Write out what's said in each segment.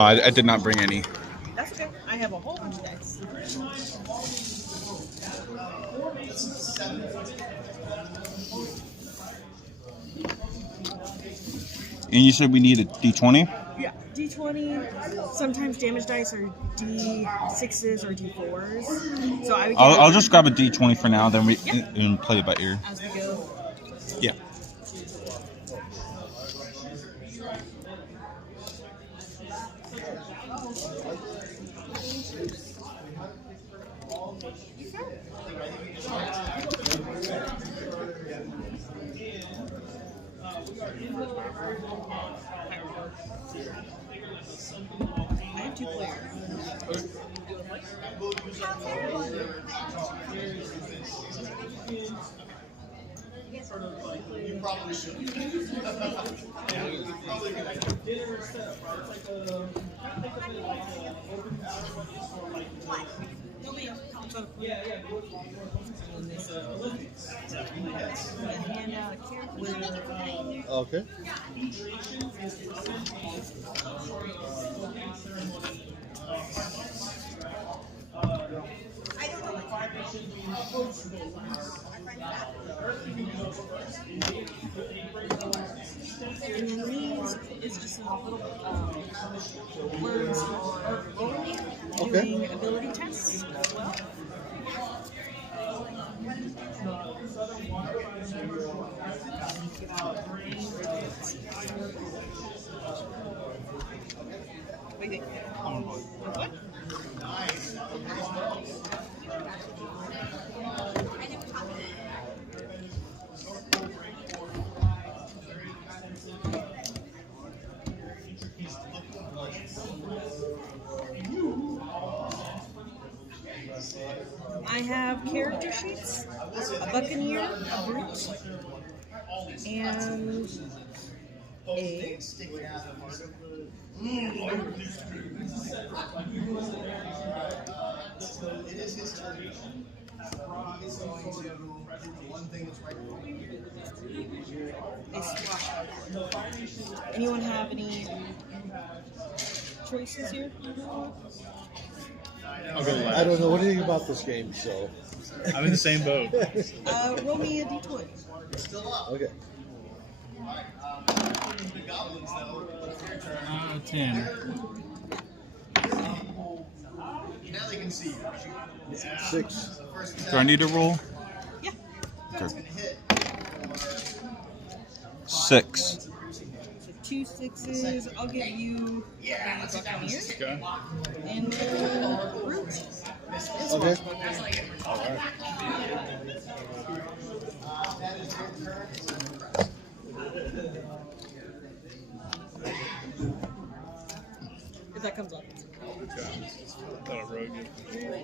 I did not bring any. That's okay. I have a whole bunch of dice. And you said we need a D20? Yeah, D20. Sometimes damage dice are D6s or D4s. So I'll just grab a D20 for now, then we and play it by ear. As we go. Yeah. I have 2 players. You probably should. Okay. And then these is just a little words for doing ability tests as well. What do you think? What? I have character sheets, a buccaneer, a brute, and a swashbuckler. Anyone have any choices here? I'll go last. I don't know anything about this game, so. I'm in the same boat. Roll me a d20. Okay. 10. Now they can see you. 6. Do I need to roll? Yeah. Okay. 6. So 2 6s. I'll give you the buccaneer Okay. and the brute. Okay. If that comes up. Thought I rogue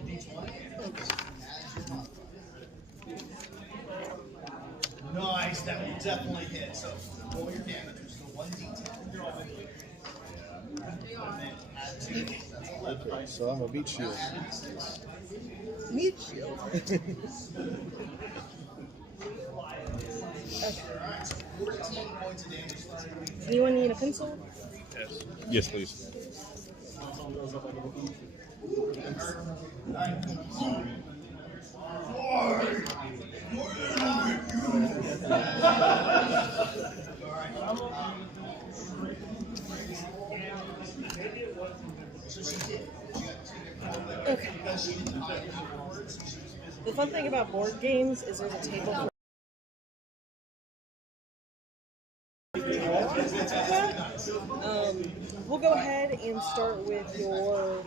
it. Nice, that will definitely hit. So roll your damage, which is a 1d10. And then add 2. That's 11. Okay, so I'm a meat shield. Meat shield. Alright, so 14 points of damage. Anyone need a pencil? Yes. Yes, please. Okay. The fun thing about board games is there's a table for we'll go ahead and start with your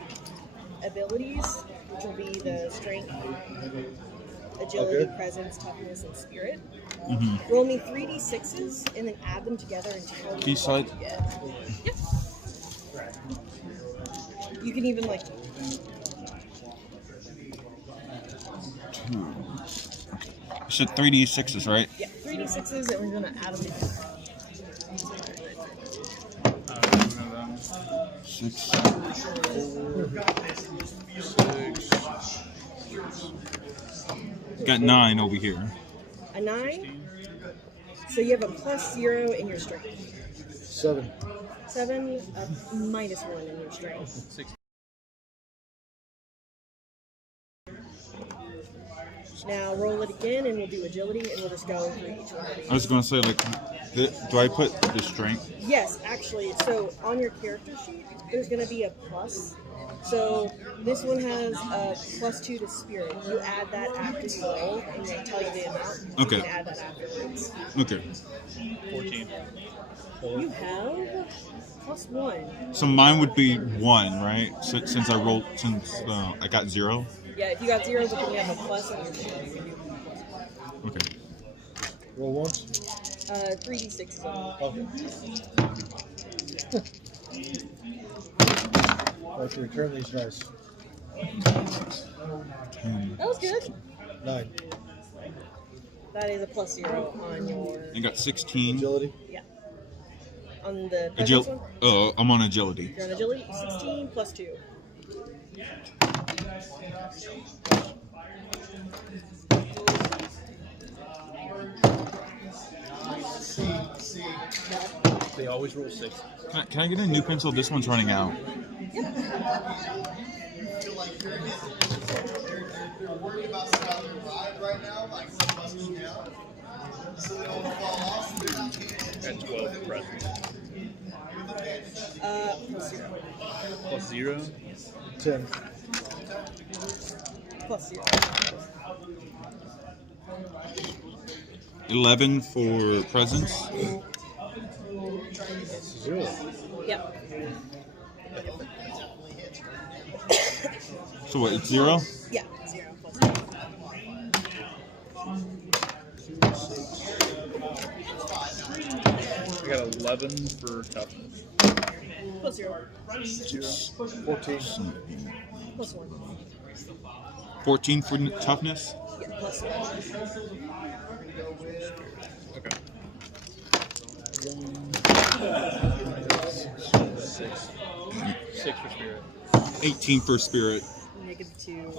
abilities, which will be the strength, agility, presence, toughness, and spirit. Roll me 3d6s and then add them together and tell me what you get. Yep. You can even like You said 3d6s, right? yeah, 3d6s and we're gonna add them together. 6. 6. Got 9 over here. A 9. So you have a +0 in your strength. 7. 7, -1 in your strength. 6. Now roll it again, and we'll do agility, and we'll just go through each one of these. I was gonna say, like, do I put the strength? Yes, actually. So on your character sheet, there's going to be a plus. So this one has a +2 to spirit. You add that after you roll, and they tell you the amount. Okay. You can add that afterwards. Okay. 14. You have +1. So mine would be 1, right? Since I rolled, I got 0. Yeah, if you got 0, but then you have a plus on your sheet, you can do +1. Okay. Roll once. 3d6. Okay. Like to return these dice. 10. That was good. 9. That is a +0 on your, I got 16. Agility. yeah. On the presence one, Oh, I'm on agility. you're on agility, 16 +2. They always roll 6. Can I get a new pencil? This one's running out. Feel like they're worried about how their ride right now, like some busting down, so they don't fall off. So they're not paying attention. At 12 presents. +0. +0. 10. +0. 11 for presence. 0. Yep. So what? It's 0. Yeah, 0 +0. I got 11 for toughness. +0. 14. +1. 14 for toughness. Yeah, +1. Okay. 6. 6 for spirit. 18 for spirit. -2.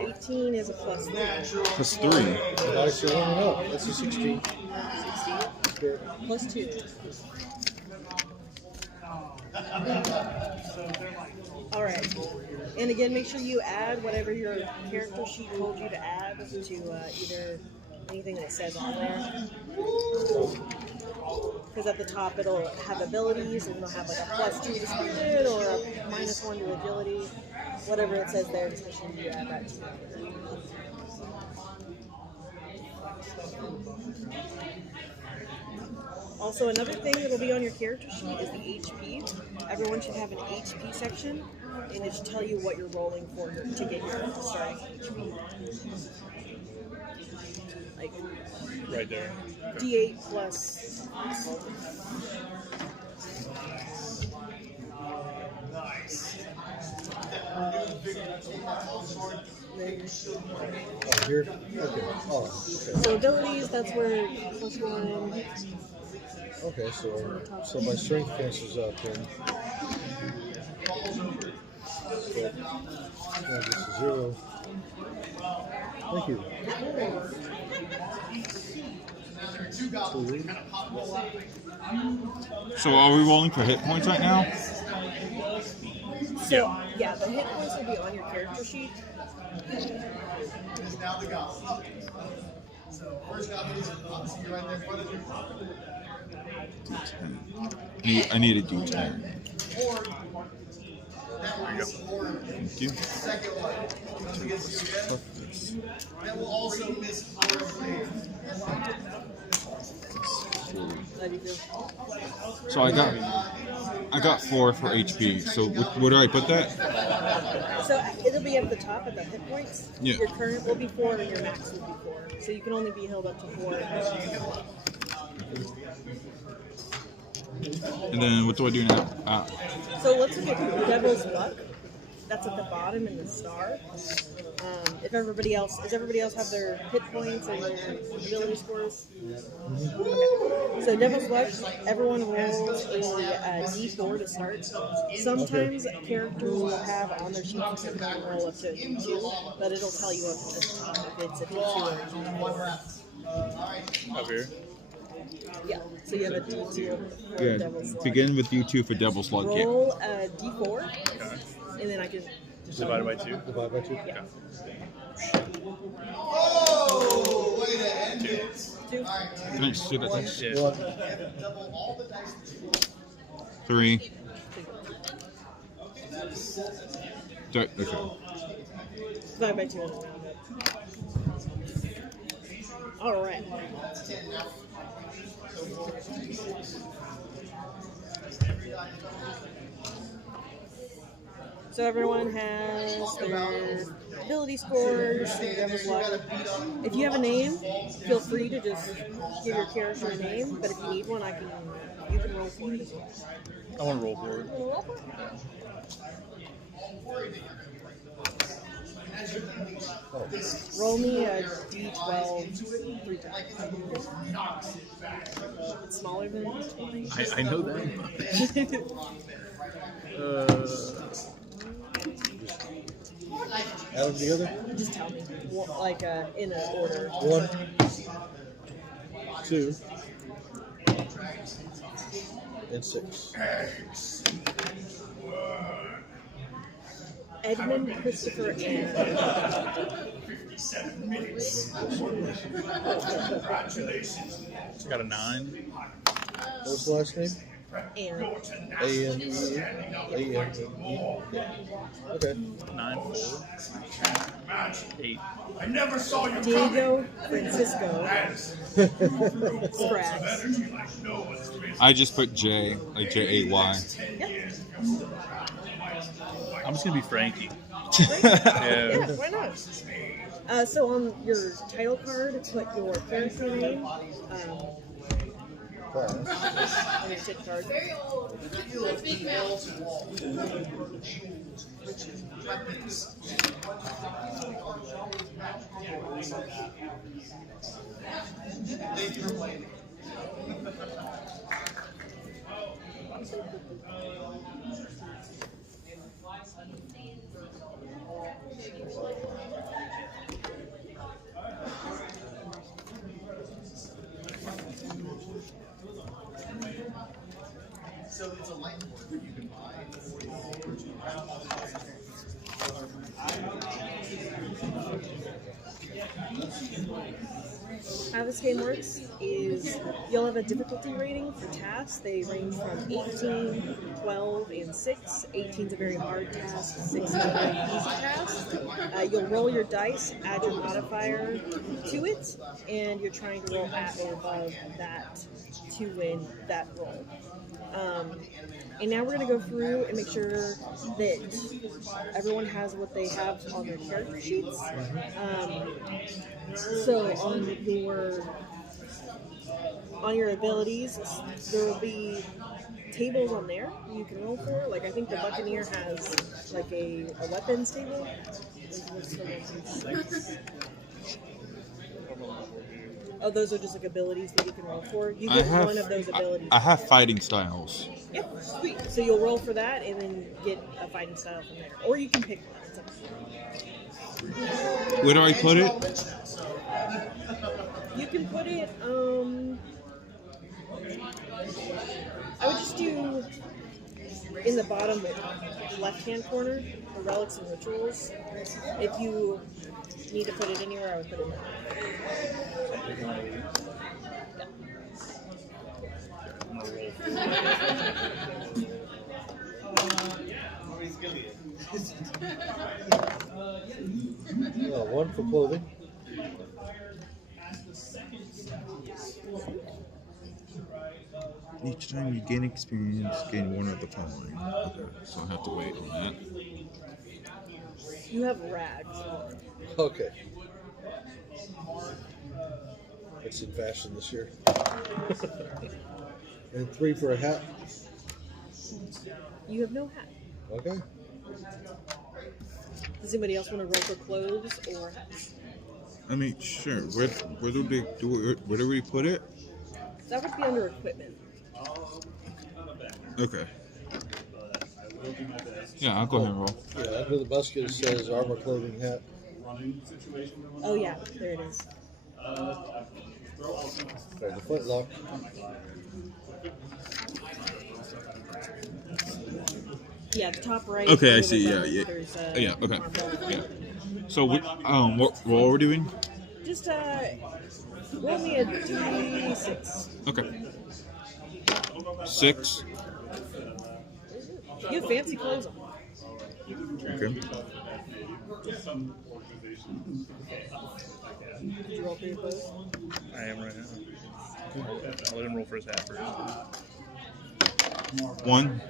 18 is a +3. Plus 3. Dice are warming up. That's a 16. 16 Okay. +2. Alright. And again, make sure you add whatever your character sheet told you to add to either anything that says on there. Because at the top it'll have abilities, and it'll have like a +2 to spirit or a -1 to agility. Whatever it says there, just make sure you add that to it. Also, another thing that'll be on your character sheet is the HP. Everyone should have an HP section, and it should tell you what you're rolling for to get your starting HP. Like Right there. D8 plus. Oh, here? Okay. Oh, okay. So abilities, that's where +1. Okay, so my strength cancels out then. But, yeah, this is 0. Thank you. 2. So are we rolling for hit points right now? So, yeah, the hit points will be on your character sheet. It's now the goblin. So first goblin is obviously right there in front of you. I need a D10. Or that one is or Thank you. second one comes against you again. That will also miss 4 players. How do you feel? So I got 4 for HP. So where do I put that? So it'll be at the top of the hit points. Yeah. Your current will be 4 and your max will be 4. So you can only be healed up to 4. And then what do I do now? So let's look at Devil's Luck. That's at the bottom in the star. Does everybody else have their hit points and their ability scores? Okay. So Devil's Luck, everyone rolls a D4 to start. Sometimes characters will have on their sheets that they can roll up to a D2, but it'll tell you up at the top if it's a D2 or a D4. Up here. Yeah. So you have a D2 for Yeah, Devil's Slug. begin with U2 for Devil's Slug. Yeah. Roll a D4, Okay. and then I can. Divided by 2. Divide by 2. Yeah. Oh, way to end it. 2. All right, Can I see that dice? Yeah. 1. double all the dice. 3. Okay. Divide by 2 and around it. All right. So everyone has their ability scores, their Devil's Luck. If you have a name, feel free to just give your character a name. But if you need one, you can roll for it as well. I want to roll forward. You wanna roll for it? Roll me a D12 3 times. It's smaller than 20. I know that. Add them together. Just tell me, like in an order. 1, 2, and 6. Edmund, Christopher, and Got a 9. What was the last name? Anne. A-N-E. A-N-E. Okay. 9, 4. 8. Diego, Francisco, Scrags. I just put J, like J-A-Y. Yep. I'm just going to be Frankie. Yeah, Yeah. why not? So on your title card, put your character name. On your tip card. So it's a light board that you can buy for How this game works is you'll have a difficulty rating for tasks. They range from 18, 12, and 6. 18 is a very hard task, 6 is a very easy task. You'll roll your dice, add your modifier to it, and you're trying to roll at or above that to win that roll. And now we're going to go through and make sure that everyone has what they have on their character sheets. So on your abilities, there will be tables on there you can roll for. Like I think the Buccaneer has like a weapons table. What's the weapons? Oh, those are just like abilities that you can roll for. You get one of those abilities. I have fighting styles. Yep, sweet. So you'll roll for that and then get a fighting style from there. Or you can pick one. It's up to you. Where do I put it? You can put it, I would just do in the bottom left-hand corner, the relics and rituals. If you need to put it anywhere, I would put it there. One for clothing. Each time you gain experience, gain one of the following. Okay, so I have to wait on that. You have rags. Okay. That's in fashion this year. And 3 for a hat. You have no hat. Okay. Does anybody else want to roll for clothes or hats? I mean, sure. Where do they do it? Where do we put it? That would be under equipment. Okay. Yeah, I'll go ahead and roll. Yeah, under the basket it says armor, clothing, hat. Oh yeah, there it is. Okay, the flintlock. Yeah, the top right. Okay, I under the see. Yeah, belt, yeah. There's, Yeah, okay. arm Yeah. So, what are we doing? Just roll me a d6. Okay. 6. You have fancy clothes on. Okay. Did you roll for your clothes? I am right now. I'll let him roll for his hat first. 1.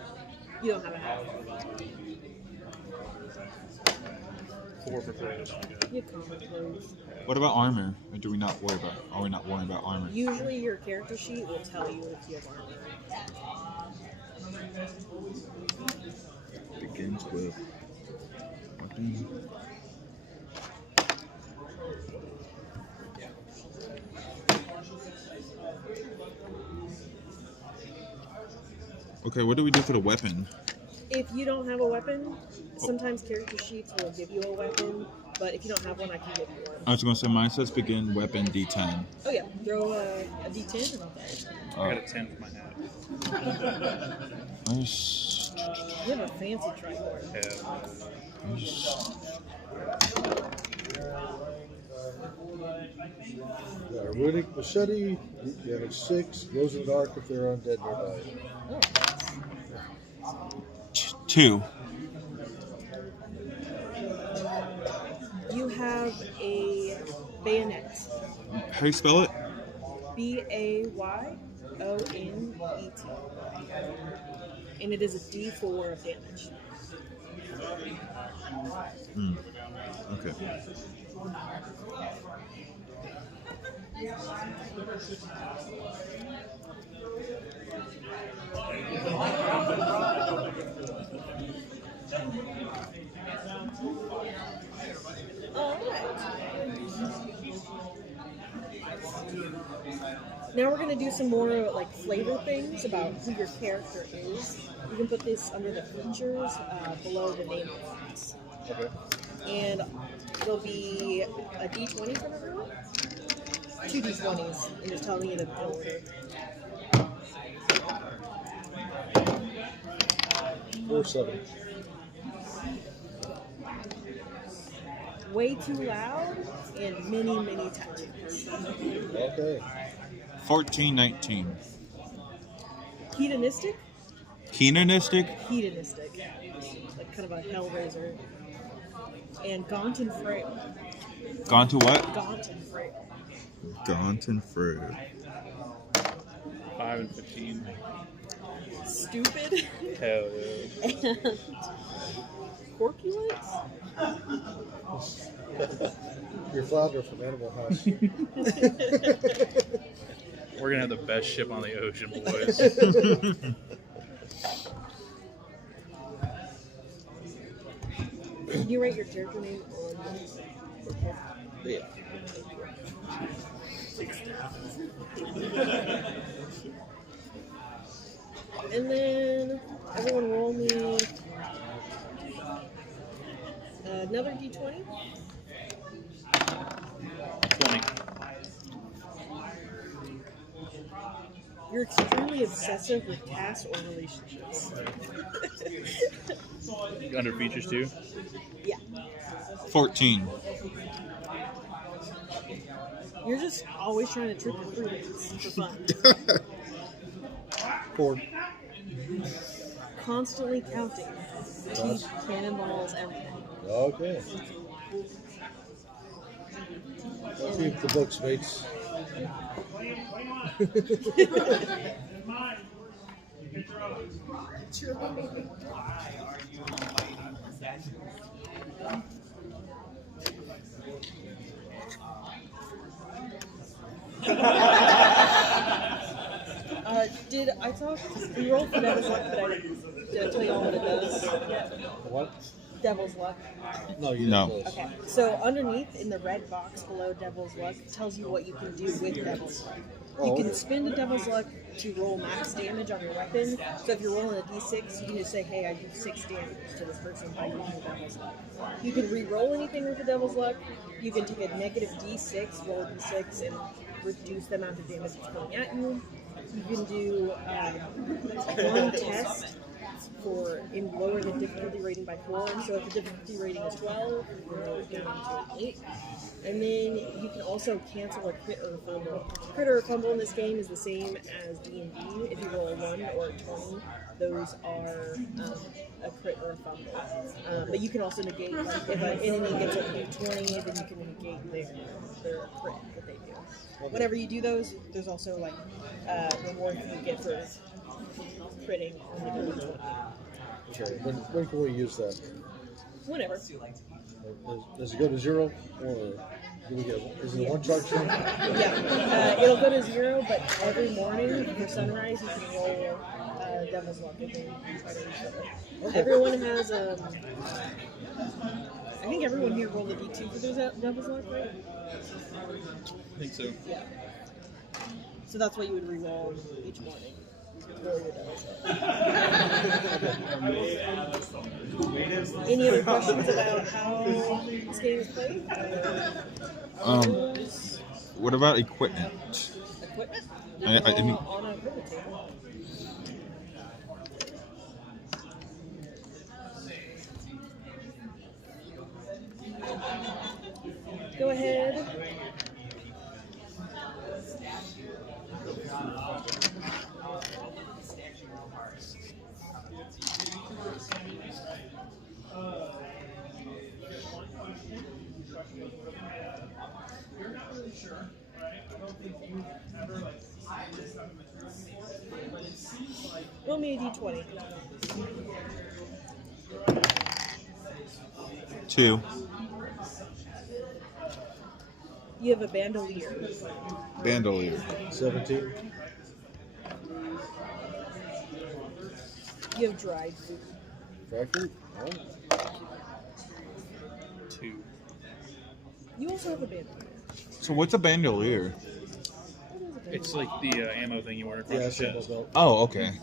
You don't have a hat. 4 for clothes. You have common clothes. What about armor? Or do we not worry about? Are we not worrying about armor? Usually your character sheet will tell you if you have armor. Begins with. Weapon. Okay, what do we do for the weapon? If you don't have a weapon, sometimes character sheets will give you a weapon, but if you don't have one, I can give you one. I was going to say mine says begin weapon D10. Oh yeah, throw a d10 and I'll tell you. I got a 10 for my hat. Nice. You have a fancy tricorn. You got a runic machete. You have a 6. Glows in the dark if there are undead nearby. Oh. 2. You have a bayonet. How do you spell it? Bayonet. And it is a d4 of damage. Okay. Now we're gonna do some more like flavor things about who your character is. You can put this under the features below the name of the class. Okay. And it'll be a d20 from everyone. 2 d20s, and just telling you the order. 4, 7. Way too loud and many, many tattoos. Okay. 14, 19. Hedonistic? Hedonistic? Hedonistic. Like kind of a hellraiser. And gaunt and frail. Gone to what? Gaunt and frail. Gaunt and frail. 5 and 15. Stupid. Hell yeah. And corpulent? Your flounder from Animal House. We're gonna have the best ship on the ocean, boys. Can you write your character name on? Yeah. And then everyone roll me another d20. 20. You're extremely obsessive with tasks or relationships. Under features too? Yeah. 14. You're just always trying to trick recruiters for fun. 4. Constantly counting. Cheap cannonballs, everything. Okay. Let's keep the books, mates. Did I talk? We rolled for Devil's Luck, but did I tell you all what it does? What? Devil's Luck. No, you didn't. No. tell us. Okay, so underneath in the red box below Devil's Luck tells you what you can do with Devil's Luck. You can spend a Devil's Luck to roll max damage on your weapon. So if you're rolling a d6, you can just say, hey, I do 6 damage to this person by using Devil's Luck. You can re-roll anything with the Devil's Luck. You can take a negative d6, roll a d6, and reduce the amount of damage that's coming at you. You can do one test in lower the difficulty rating by 4. So if the difficulty rating is 12, you roll it down to an 8. And then you can also cancel a crit or a fumble. Crit or a fumble in this game is the same as D&D. If you roll a 1 or a 20, those are a crit or a fumble. But you can also negate, if an enemy gets a 20, then you can negate their crit that they do. Whenever you do those, there's also like rewards you get for critting on the 20. Okay, when can we use that? Whenever. Does it go to 0, or do we get? Is it a one-shot thing? Yeah, it'll go to 0, but every morning before sunrise you can roll Devil's Luck if you try to reach it. Okay. Everyone has I think everyone here rolled a D2 for their Devil's Luck, right? I think so. Yeah. So that's what you would re-roll each morning. Roll your Devil's Luck. Any other questions about how this game is played? What about equipment? Equipment? I mean, On a equipment table. Go ahead. Roll me a d20. 2. You have a bandolier. Bandolier. 17. You have dried food. Dry fruit. Oh. 2. You also have a bandolier. So what's a bandolier? What is a bandolier? It's like the ammo thing you wear across Yeah, the it's a chest. belt. Oh, okay.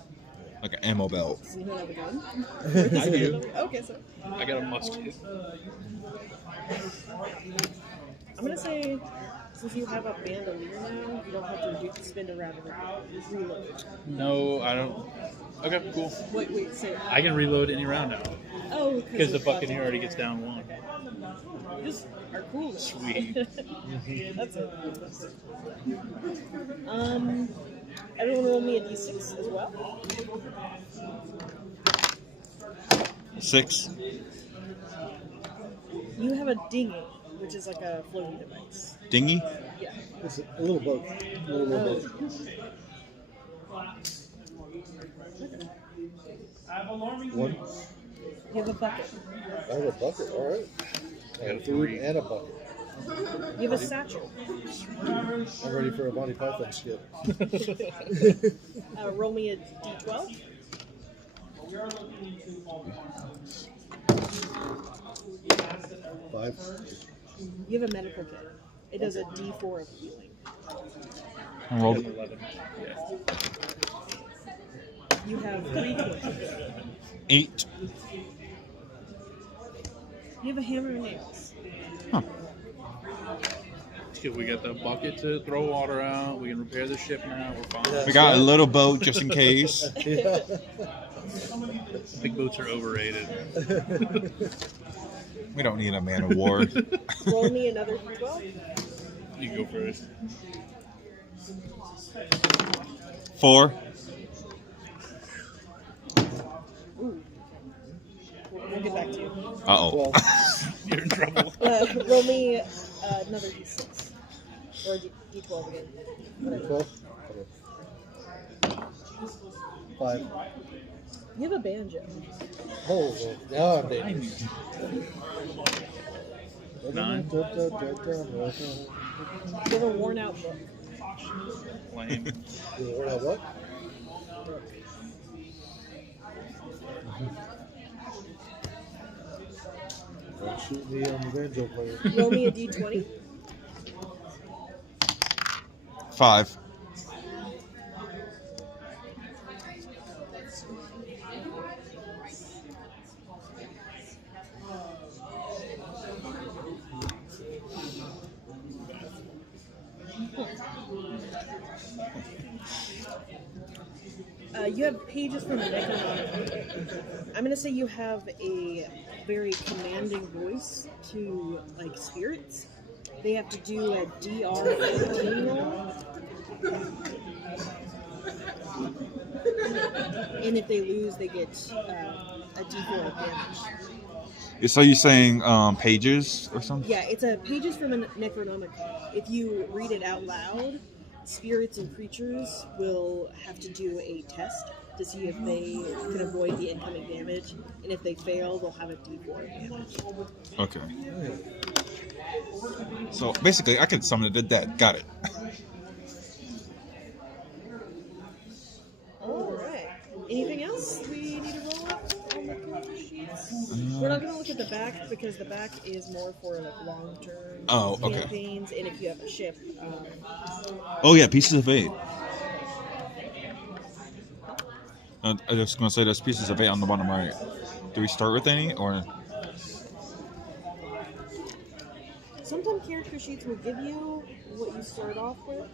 Like an ammo belt. Does anyone have a gun? I do. Okay, so I got a musket. I'm gonna say, since you have a bandolier now, you don't have to spin around and reload. No, I don't. Okay, cool. Wait, say. I can reload any round now Oh, because the Buccaneer already gets down 1. You just are cool. Sweet. That's it. Everyone roll me a d6 as well. 6. You have a dinghy, which is like a floating device. Dinghy? Yeah. It's a little boat. A little boat. One. You have a bucket. I have a bucket. All right. I have food and a bucket. You have a satchel. I'm ready for a Monty Python skit. Roll me a d12. 5. You have a medical kit. It does a d4 of healing. I rolled 11. Yeah. You have 3 torches. 8. You have a hammer and nails. Huh. We got the bucket to throw water out. We can repair the ship now. We're fine. We got a little boat just in case. Yeah. Big boats are overrated. We don't need a man of war. Roll me another d12. You can go first. 4. Ooh. We'll get back to you. Uh-oh. You're in trouble. Roll me another d6. Or d12 again. 12. 5. You have a banjo. Oh, well, now I'm dating. 9. You have a worn out book. Lame. Do the word out what? Don't shoot me on the banjo player. Roll me a d20. 5. You have pages from the Necronomicon. I'm gonna say you have a very commanding voice to like spirits. They have to do a DR 15 roll. And if they lose, they get a D4 of damage. So you're saying pages or something? Yeah, it's a pages from a Necronomicon. If you read it out loud, spirits and creatures will have to do a test to see if they can avoid the incoming damage, and if they fail, they'll have a D4 of damage. Okay. So basically, I can summon the dead. Got it. Alright. Anything else we need to roll up on the character sheets? We're not going to look at the back because the back is more for like long-term campaigns, and if you have a ship. Oh yeah, Pieces of 8. I was just going to say there's Pieces of 8 on the bottom right. Do we start with any, or...? Sometimes character sheets will give you what you start off with.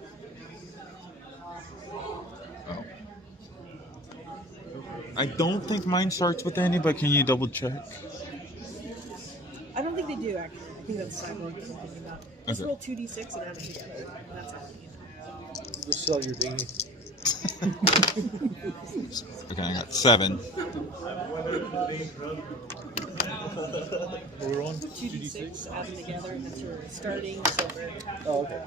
Oh. I don't think mine starts with any, but can you double check? I don't think they do, actually. I think that's cyborg that I'm thinking about. Just roll 2d6 and add it together. That's all you need. Just sell your dinghy. Okay, I got 7. We're on 2d6, add them together, and that's your starting silver. Oh, okay.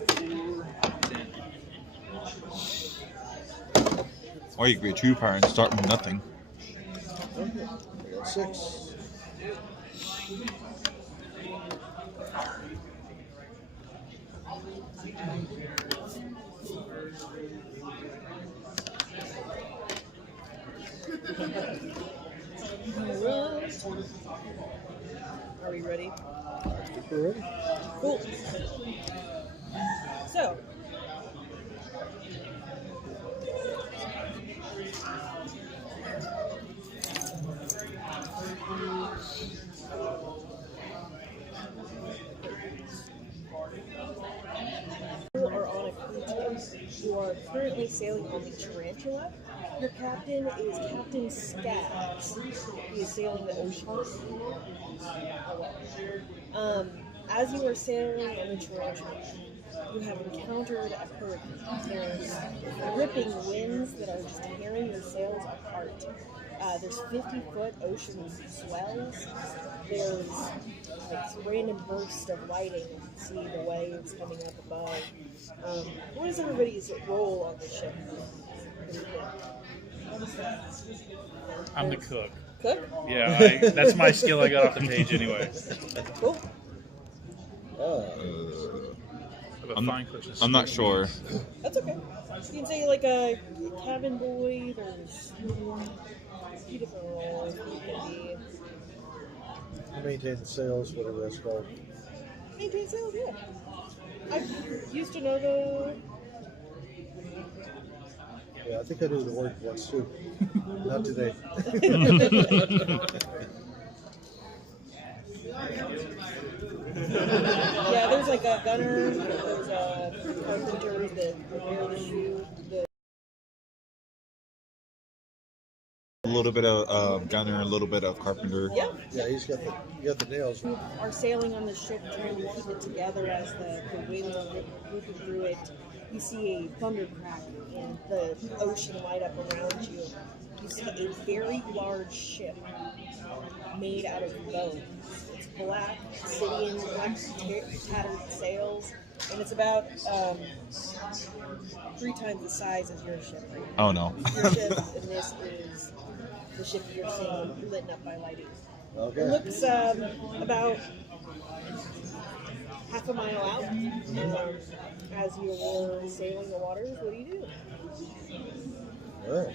Or you could be a true power and start with nothing. Okay. I got 6. Are we ready? I think we're ready. Cool. So, you are on a cruise. You are currently sailing on the Tarantula. Your captain is Captain Skaggs. He is sailing the ocean. As you are sailing on the Tarantula, you have encountered a hurricane. There's ripping winds that are just tearing your sails apart. There's 50-foot ocean swells. There's like random bursts of lighting. You can see the waves coming up above. What is everybody's role on the ship? I'm the cook. Cook? Yeah, that's my skill I got off the page anyway. Cool. I'm not sure. That's okay. You can say like a cabin boy. There's a few different roles you can be. Maintain the sales, whatever that's called. Maintain sales, yeah. I used to know the. Yeah, I think I knew the word once too. Not today. Yeah, there's like a gunner, there's a carpenter that repair the shoe. A little bit of gunner, a little bit of carpenter. Yeah. Yeah, you got the nails. You are sailing on the ship trying to keep it together as the winds are moving through it. You see a thunder crack and the ocean light up around you. You see a very large ship made out of bones. It's black, obsidian, black tattered sails, and it's about 3 times the size as your ship. Right? Oh no. Your ship, and this is the ship you're seeing lit up by lighting. Okay. It looks about half a mile out. As you were sailing the waters, what do you do? Well.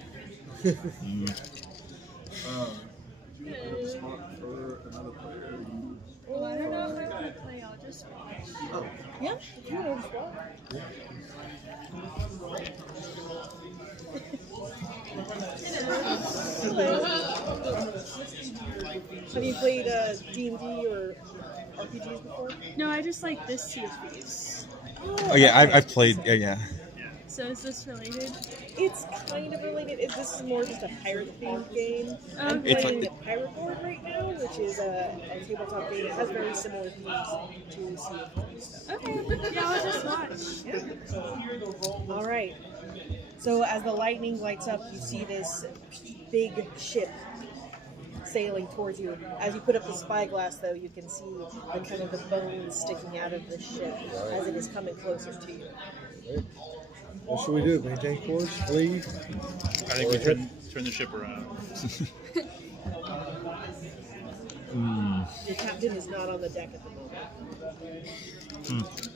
Well, I don't know if I want to play. I'll just watch. Yeah, if you want to spot. Have you played D&D or RPGs before? No, I just like this Sea of Thieves. Oh yeah, I've played. Yeah. So is this related? It's kind of related. This is more just a pirate themed game. I'm Okay. playing the Pirate Board right now, which is a tabletop game. It has very similar themes to Sea of Thieves. Okay. Yeah, I'll just watch. Yeah. All right. So as the lightning lights up, you see this big ship sailing towards you. As you put up the spyglass, though, you can see the kind of the bones sticking out of the ship as it is coming closer to you. Right. What should we do? Maintain course? Flee? I think we turn the ship around. Your captain is not on the deck at the moment.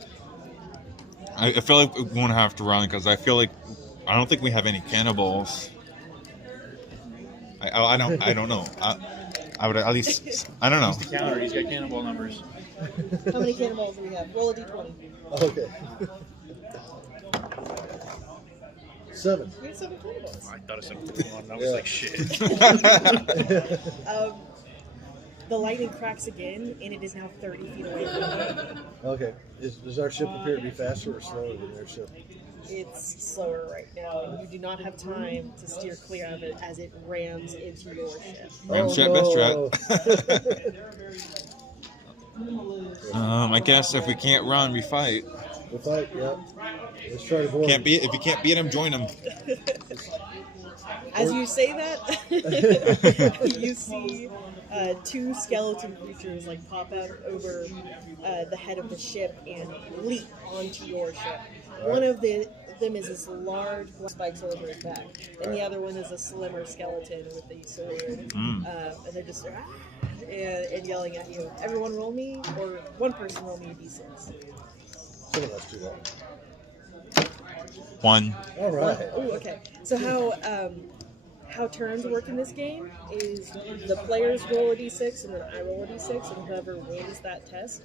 I feel like we're going to have to run because I don't think we have any cannibals. I don't know. I would at least, I don't know. The counter, he's got cannonball numbers. How many cannonballs do we have? Roll a d20. Okay. 7. We have 7 cannonballs. I thought it said 41, and I was like, shit. The lightning cracks again, and it is now 30 feet away from you. Okay. Does our ship appear to be faster or slower than their ship? It's slower right now, and you do not have time to steer clear of it as it rams into your ship. Ramjet, best strat. I guess if we can't run, we fight. We fight, yeah. Let's try to board. If you can't beat him, join him. As you say that, you see 2 skeleton creatures like pop out over the head of the ship and leap onto your ship. One of them is this large black spikes over his back, and the other one is a slimmer skeleton with a sword. And they're just and yelling at you. Everyone roll me, or one person roll me a d6. Some of us do that. 1. All right. Oh, okay. So how turns work in this game is the players roll a d6 and then I roll a d6, and whoever wins that test.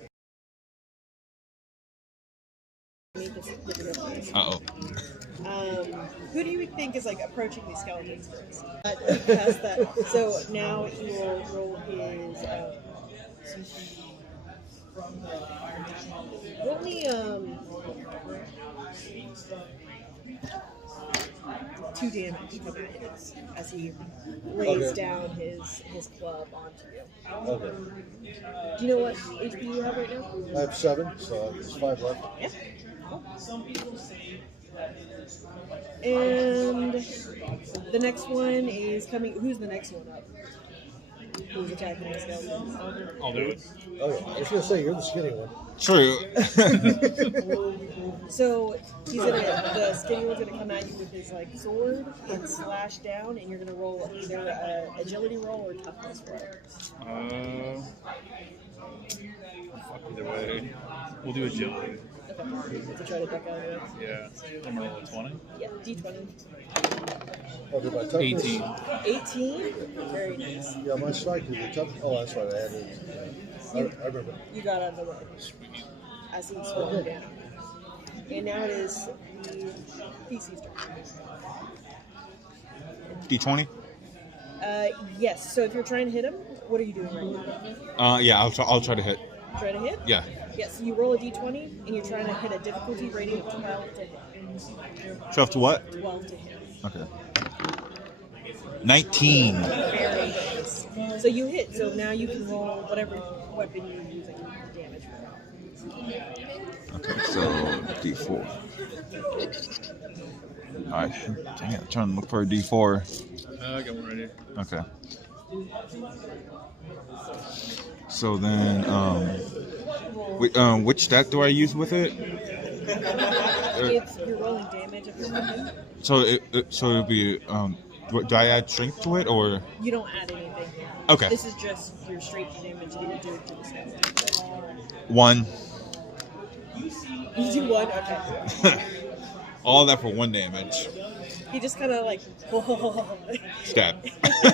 Uh-oh. Who do you think is like approaching these skeletons first? Past that. So now he will roll his. Roll me 2 damage from that hits as he lays down his club onto you. Okay. Do you know what HP you have right now? I have 7, so there's 5 left. Yeah. And the next one is coming. Who's the next one up? Who's attacking the skeletons? I'll do it. Okay. I was going to say, you're the skinny one. True. So the skinny one's gonna come at you with his like sword and slash down, and you're gonna roll either a agility roll or toughness roll. Fuck either way. We'll do agility. Okay. To try to duck out of it. Yeah. I'm gonna roll a 20. Yeah, d20. I'll do my toughness. 18. 18. Very nice. Yeah, my strike is the tough. Oh, that's right. I added. I remember. You got out of the way as he swung down. And now it is the PC's turn. D20? Yes. So if you're trying to hit him, what are you doing right now? Yeah, I'll try to hit. Try to hit? Yeah. Yes. You roll a d20, and you're trying to hit a difficulty rating of 12 to hit. 12 to what? 12 to hit. Okay. 19. Very nice. So you hit. So now you can roll whatever weapon you're using damage for. Okay, so D4. Alright. Dang it, I'm trying to look for a D4. I got one right here. Okay. So then, which stat do I use with it? You're rolling damage if you're weapon. So it'll be, do I add strength to it, or? You don't add anything. Okay. This is just your straight damage that you do to the skeleton. 1. You do 1? Okay. All that for 1 damage. He just kind of like, Stab.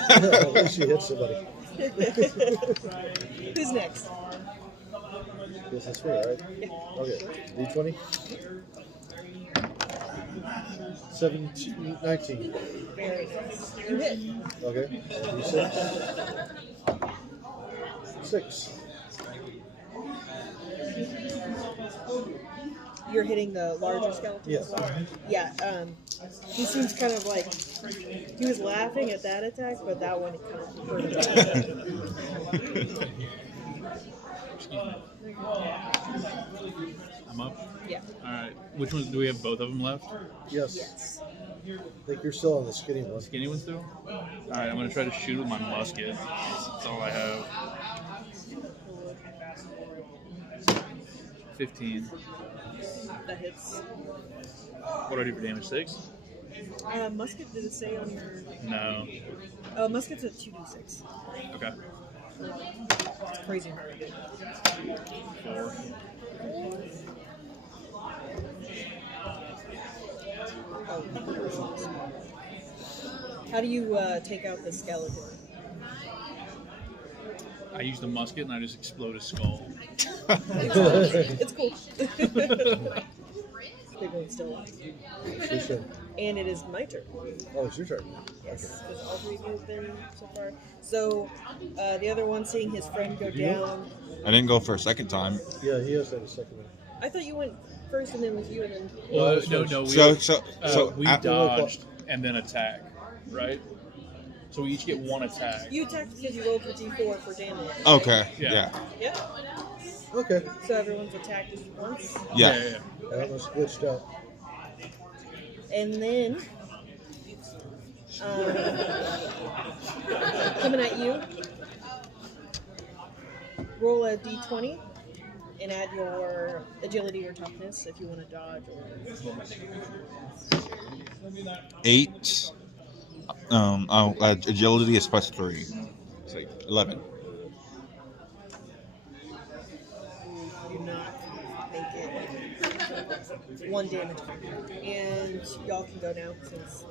At least you hit somebody. Who's next? Yes, that's me, right? Yeah. Okay. D20. 17, 19. Very nice. You hit. Okay. D6. 6. You're hitting the larger skeleton? Yes. Yeah, he seems kind of like, he was laughing at that attack, but that one kind of hurt him. I'm up. Yeah. Alright. Which ones do we have? Both of them left? Yes. Yes. I think you're still on the skinny one. Skinny one still? Alright, I'm gonna try to shoot with my musket. That's all I have. 15. That hits. What do I do for damage? 6? Musket, did it say on your... No. Musket's at 2d6. Okay. It's crazy hard. 4. Oh. How do you take out the skeleton? I use the musket and I just explode his skull. It's cool. Big one's still alive. It's your turn. And it is my turn. Oh, it's your turn. Yes, because all three of you have been so far. So, the other one seeing his friend go down. I didn't go for a second time. Yeah, he has that a second one. I thought you went first and then with you and then... Well, no. We at- dodged and then attack, right? So we each get one attack. You attacked because you rolled for D4 for damage. Okay. Yeah. Yep. Okay. So everyone's attacked once. Yeah. That was glitched out. And then... coming at you, roll a d20 and add your agility or toughness if you want to dodge or 8. Agility is +3. It's like 11. do not make it 1 damage. And y'all can go now since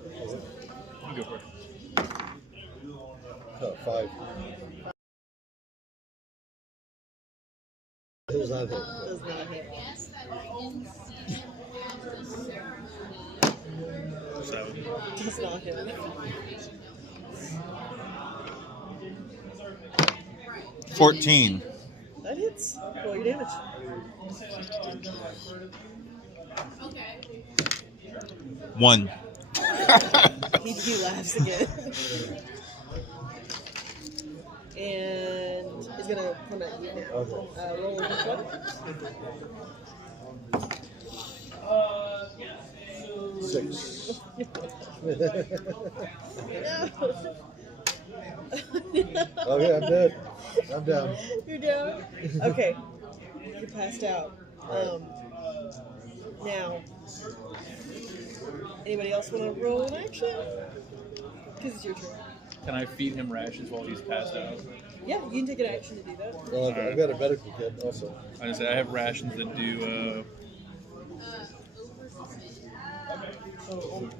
You go for it. 5. It was not a hit. does not hit. 7. Does not hit. 14. That hits. Roll your damage. 1. He laughs again. And is gonna come at you now. Okay. Roll a d20. 6. Okay, I'm dead. I'm down. You're down? Okay. You're passed out. Now, anybody else want to roll an action? Because it's your turn. Can I feed him rations while he's passed out? Yeah, you can take an action to do that. Well, I've got a medical kit also. I just say I have rations that do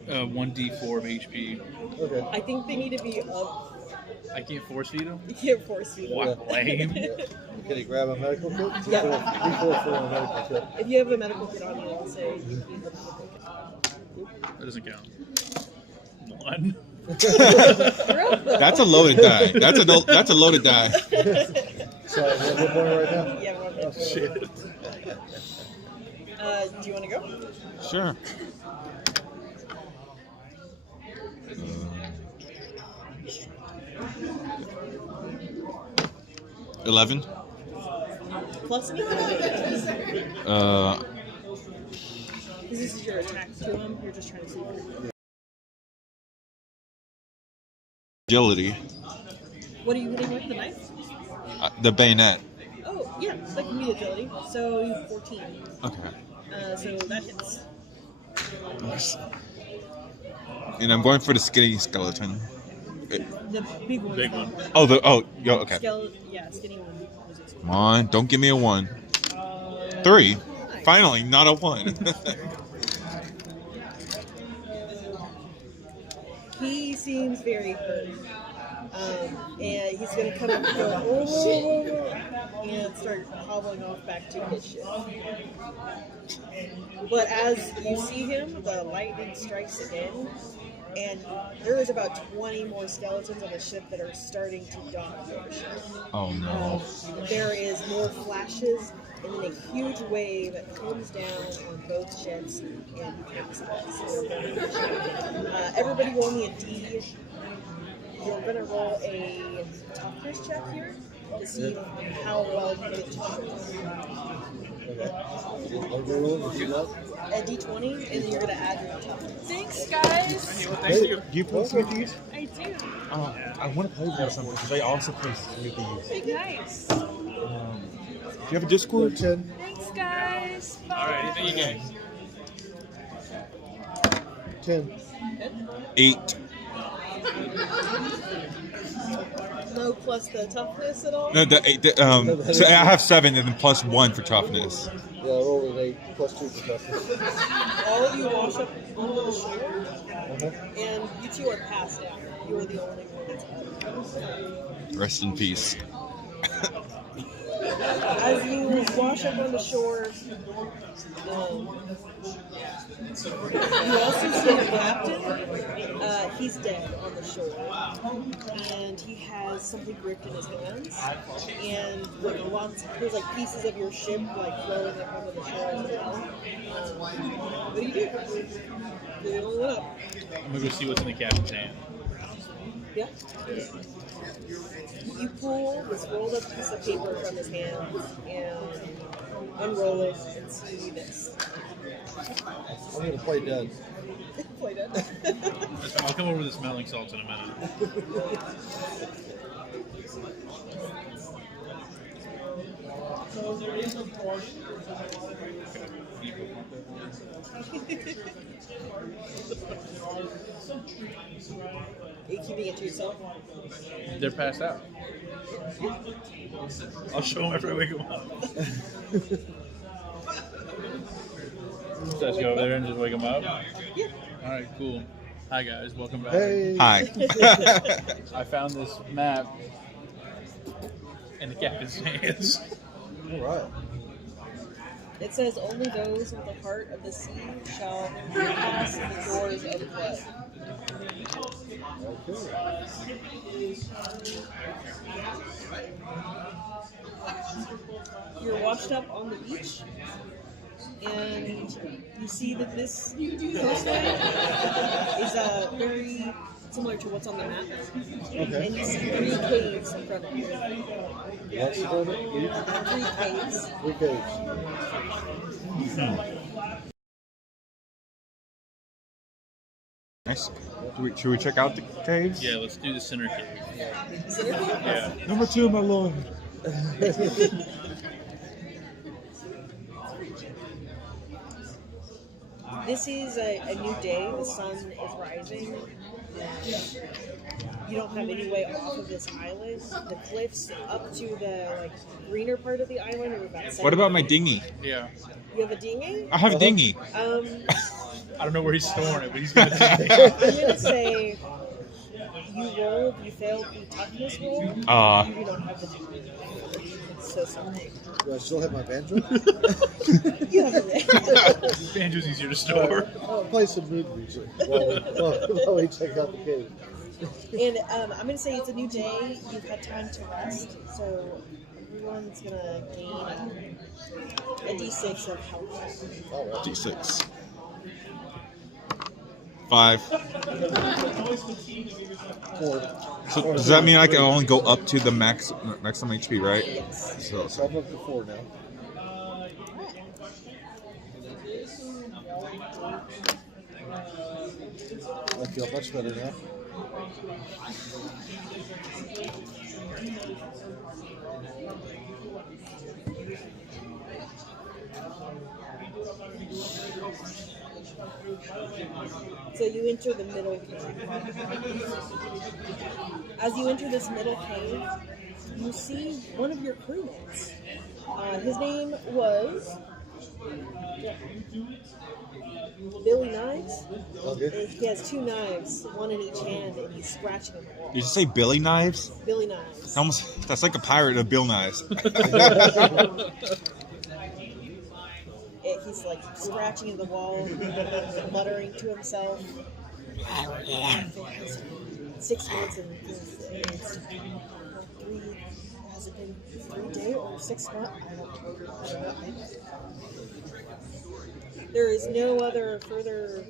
1d4 of HP. Okay. I think they need to be up. I can't force feed him? You can't force feed them. Wow, lame. Can you grab a medical kit? Yeah. D4 for a medical kit. If you have a medical kit on you, I'll say you need a medical kit. That doesn't count. 1. You're up, though. That's a loaded die. That's a loaded die. Sorry, what point right now? Yeah, we're on Oh, that. Shit. Do you want to go? Sure. 11. Plus anything? Uh, Because this is your attack to him. You're just trying to see. agility. What are you hitting with? The knife? The bayonet. Oh, yeah. That can be agility. So you have 14. Okay. So that hits. And I'm going for the skinny skeleton. The big one. Big one. Yo, okay. Yeah, skinny one. Come on, don't give me a 1. 3. Finally, not a 1. He seems very hurt. And he's going to come up and go, oh, and start hobbling off back to his ship. But as you see him, the lightning strikes again, And there is about 20 more skeletons on the ship that are starting to dock your ship. Oh no. There is more flashes, and then a huge wave comes down on both ships and caps us. Everybody roll me a D. You're going to roll a toughness check here to see how well you get to shore. A D20, and you're going to add your toughness. Thanks, guys. Thank you. Do you play these? I do. I want to play with something because I also play these. Nice. Do you have a Discord? 10. Thanks, guys. Bye. All right, thank you guys. 10. 8. No plus the toughness at all? No, so I have 7 and then plus 1 for toughness. Yeah, I rolled an 8 plus 2 for toughness. All of you wash up onto the shore, and you two are passed out. You are the only one that's up. Rest in peace. As you wash up on the shore, you also see the captain. He's dead on the shore, and he has something gripped in his hands. And there's like pieces of your ship like floating up onto the shore as well. What do you do? You're the only one up. I'm gonna go see what's in the captain's hand. Yeah. You pull this rolled up piece of paper from his hands and unroll it and see this. I'm going to play dead. Play dead. I'll come over with the smelling salts in a minute. Are you keeping it to yourself? They're passed out. I'll show them after I wake them up. So let's go over there and just wake them up? Yeah. All right, cool. Hi, guys. Welcome back. Hey. Hi. I found this map in the captain's hands. All right. It says only those with the heart of the sea shall pass the doors of blood. You're washed up on the beach, and you see that this coastline is very similar to what's on the map. Okay. And you see 3 caves in front of you. What's the total? 3 caves. 3 caves. Nice. Should we check out the caves? Yeah, let's do the center cave. Center cave? Yeah. Number 2, my lord. This is a new day. The sun is rising. You don't have any way off of this island. The cliffs up to the greener part of the island are about 7. What about my dinghy? Yeah. You have a dinghy? I have a dinghy. I don't know where he's storing it, but he's going to take it. I'm gonna say you failed the toughness roll. You don't have the dinghy. So sorry. Do I still have my banjo? You have it. Banjo's easier to store. I'll play some mood music while we check out the cave. And I'm gonna say it's a new day. You've had time to rest, so everyone's gonna gain a d6 of health. All right. D6. 5. 4. So does that mean I can only go up to the maximum HP, right? Yes. So So I'm up to 4 now. I feel much better now. So you enter the middle cave. As you enter this middle cave, you see one of your crewmates. His name was Billy Knives. Okay. He has 2 knives, one in each hand, and he's scratching at the wall. did you say Billy Knives? Billy Knives. That's like a pirate of Bill Knives. He's like scratching at the wall, muttering to himself. has 6 months and it's 3. Has it been 3 days or 6 months? I don't know. There is no other further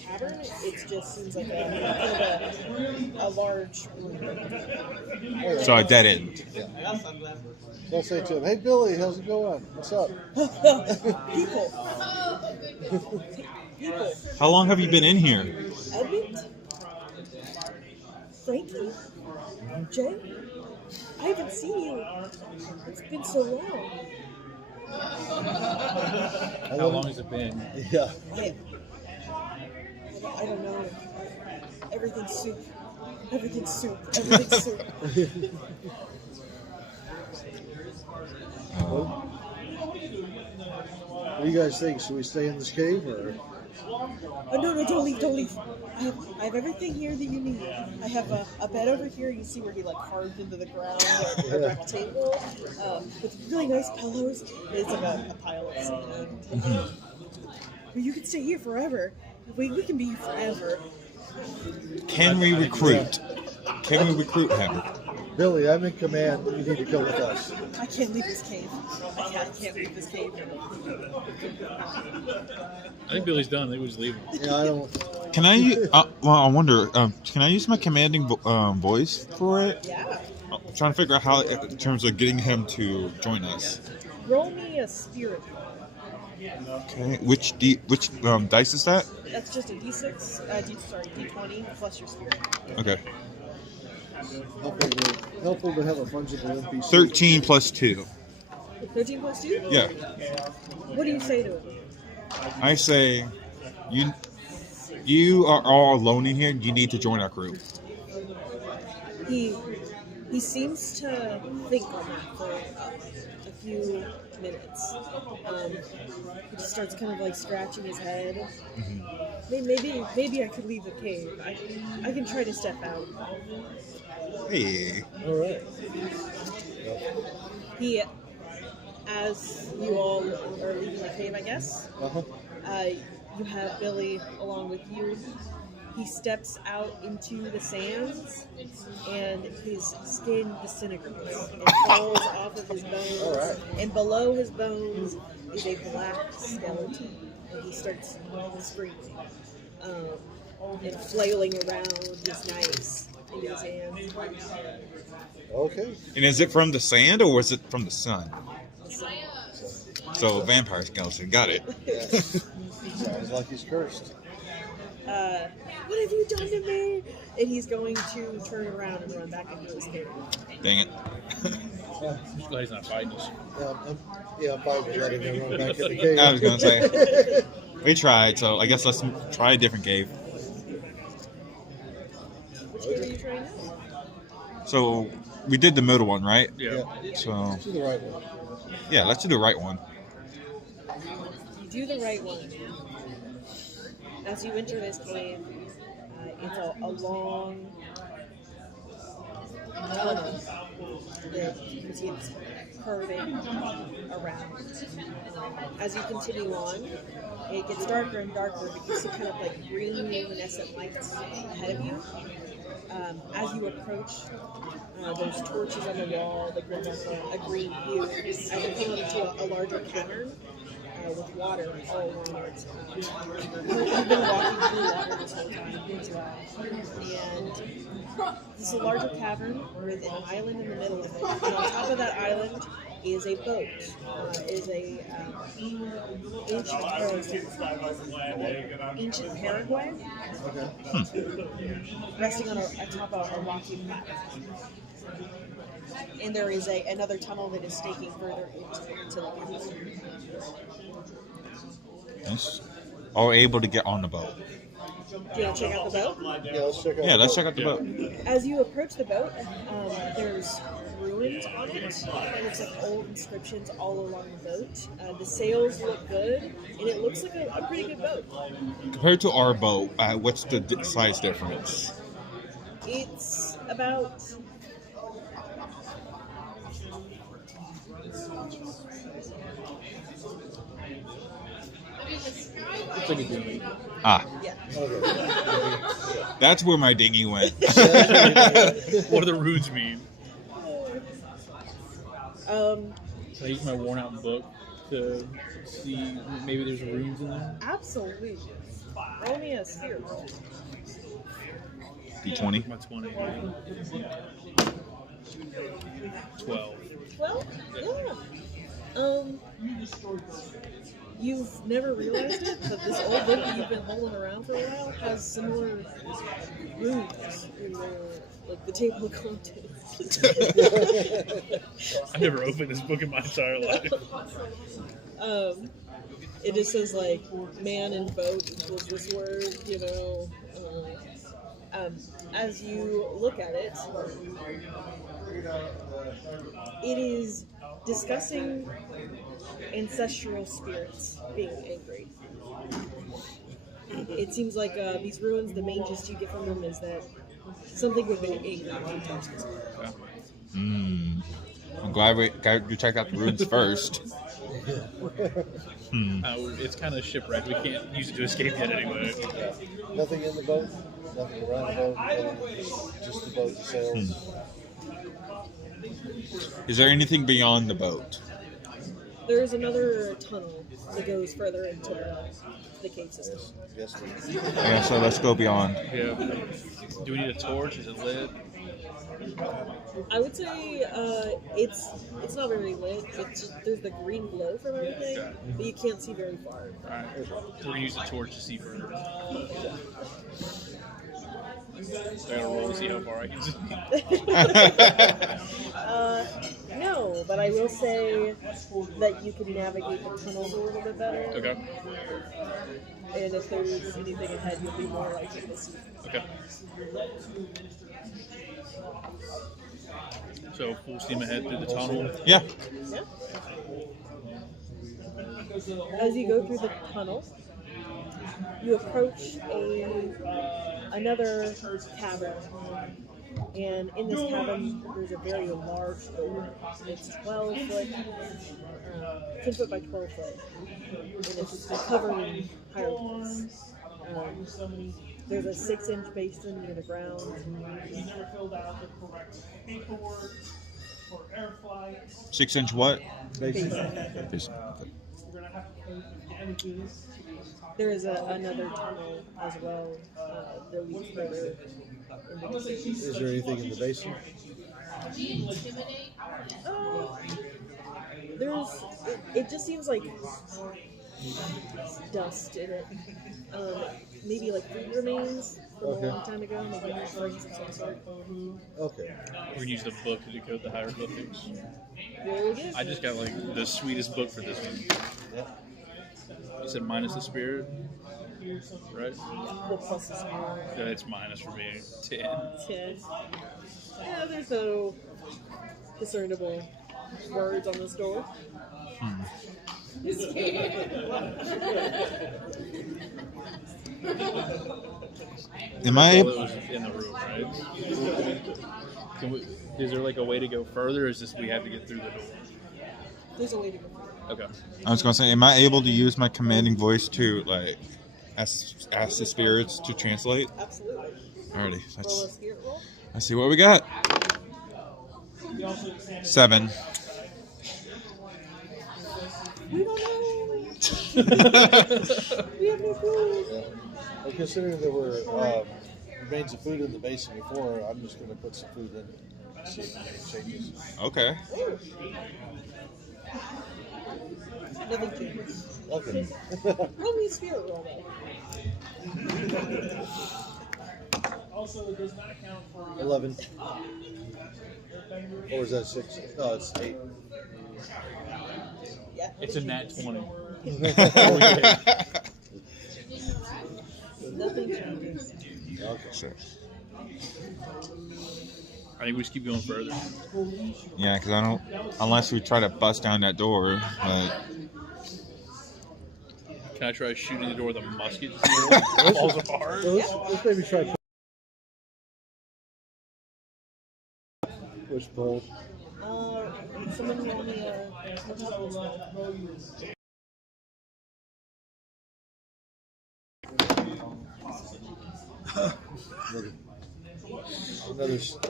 cavern. It just seems like a large room. So a dead end. So I'll say to him, "Hey Billy, how's it going? What's up?" People. People. How long have you been in here? Edmund? Frankie? Jay? I haven't seen you. It's been so long. How long has it been? Yeah. I don't know. Everything's soup. Everything's soup. Everything's soup. What do you guys think? Should we stay in this cave or? Oh, no, don't leave. I have everything here that you need. I have a bed over here. You see where he like carved into the ground a rectangle with really nice pillows. It's like a pile of sand. But you can stay here forever. We can be here forever. Can we recruit? Can we recruit him? Billy, I'm in command. You need to come with us. I can't leave this cave. I can't leave this cave. I think Billy's done. I think we just leave him. Yeah, I don't. Can I? Well, I wonder. Can I use my commanding voice for it? Yeah. I'm trying to figure out how, in terms of getting him to join us. Roll me a spirit. Okay. Which dice is that? That's just a D6. D20 plus your spirit. Okay. Helpful to have a fungible NPC. 13 plus 2. 13 plus 2? Yeah. What do you say to him? I say, you are all alone in here. You need to join our group. He seems to think on that for a few minutes. He just starts kind of like scratching his head. Maybe I could leave the cave. I can try to step out. Hey. All right. He, as you all are leaving the cave, I guess, you have Billy along with you. He steps out into the sands, and his skin disintegrates and falls off of his bones. All right. And below his bones is a black skeleton, and he starts screaming and flailing around his knives in his hands. Okay. And is it from the sand or was it from the sun? So vampire skeleton. Got it. Sounds like he's cursed. What have you done to me? And he's going to turn around and run back into his cave. Dang it. Just glad he's not fighting us. I'm fine with letting him run back in the cave. I was gonna say. We tried, so I guess let's try a different cave. Which cave are you trying now? So we did the middle one, right? Yeah. So To the right one. yeah, let's do the right one. You do the right one. As you enter this cave, it's a long tunnel that you can see it's curving around. As you continue on, it gets darker and darker, but you see kind of like green luminescent lights ahead of you. As you approach, there's torches on the wall that give off a green hue. As you come into a larger cavern with water all along it. You've been walking through water this whole time as well. And this is a larger cavern with an island in the middle of it. And on top of that island is a boat. Is a ancient Paraguay, resting on atop a rocky platform. And there is another tunnel that is staking further into the cavern. Yes. All able to get on the boat. Do you want to check out the boat? Yeah, let's check out Yeah, let's check out the boat. As you approach the boat, there's ruins on it. It looks like old inscriptions all along the boat. The sails look good, and it looks like a pretty good boat. Compared to our boat, what's the size difference? It's about It's like a dinghy. Ah, Yeah. Okay. that's where my dinghy went. What do the runes mean? Um, Can I use my worn out book to see maybe there's runes in there? absolutely. Roll me a sphere roll. D20. My 20. 12. Well, yeah. You've never realized it, but this old book that you've been holding around for a while has similar runes in the table of contents. I've never opened this book in my entire life. It just says like man and boat equals this word, you know. As you look at it, it is discussing ancestral spirits being angry. It seems like these ruins, the main gist you get from them is that something would be angry at you touch this. I'm glad we checked out the runes first. It's kind of shipwrecked. We can't use it to escape yet anyway. Nothing in the boat? Nothing around the boat? Just the boat sails? Is there anything beyond the boat? There's another tunnel that goes further into the cave system. Yes. Yeah, so let's go beyond. Yeah. Do we need a torch? Is it lit? I would say it's not very lit. It's just, there's the green glow from everything, but you can't see very far. Alright. We're going to use the torch to see further. I gotta roll to see how far I can see. No, but I will say that you can navigate the tunnels a little bit better. Okay. And if there's anything ahead, you'll be more likely to see. Okay. So full steam ahead through the tunnel. Yeah. Yeah. As you go through the tunnel, you approach another cavern, and in this cavern there's a very large door. It's 12 foot, 10 foot by 12 foot, and it's covered in hieroglyphs. There's a 6-inch basin near the ground. 6-inch what? Basin. There's- There is another tunnel as well that leads further into the city. Is there anything in the basin? It just seems like dust in it. Maybe like food remains from a long time ago. Maybe rings of some sort. Okay. We're gonna use the book to decode the hieroglyphics. Roll again. I just got like the sweetest book for this one. Yeah. You said minus the spirit, right? The plus is more. Yeah, it's minus for me. 10. 10. Yeah, there's no discernible words on this door. Am I? Well, it was in the room, right? Is there like a way to go further, or is this we have to get through the door? There's a way to go. Okay. I was gonna say, am I able to use my commanding voice to like ask the spirits to translate? Absolutely. Alrighty, Roll a spirit roll. let's see what we got. 7. We don't know. We have no clue. Well, considering there were remains of food in the basin before, I'm just going to put some food in and see if anything changes. Okay. Nothing changes. Okay. Roll me a spirit roll though. 11. Or is that 6? No, it's 8. Yeah. It's a nat 20. Nothing changes. Okay. So, I think we just keep going further. yeah, because I don't. Unless we try to bust down that door, but Can I try shooting the door with a musket to see if it falls apart? So let's maybe try push pull. Someone roll me a intelligence roll.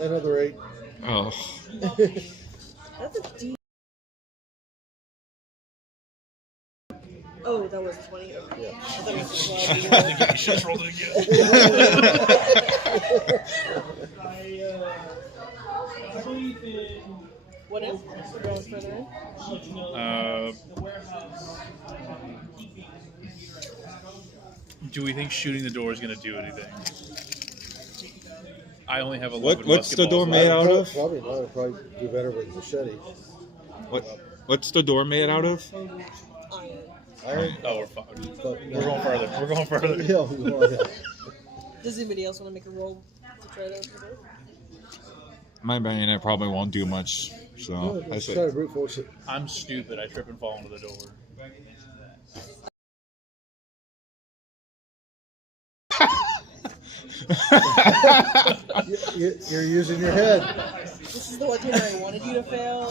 Another 8. Oh. That's a D. Oh, that was 20. Okay. Yeah. I thought it was a 12. I think you should have rolled it again. What else? Going further in? Do we think shooting the door is going to do anything? I only have 11 What's the door basketballs made left. out of? Probably not. It'd probably do better with machete. What's the door made out of? Iron. Iron. Oh, we're fucked. But, We're going further. We're going further. Yeah, we're going ahead. Does anybody else want to make a roll to try to open the door? My bayonet probably won't do much. So No, I just say. try to brute force it. I'm stupid. I trip and fall into the door. You're using your head. This is the one time I wanted you to fail.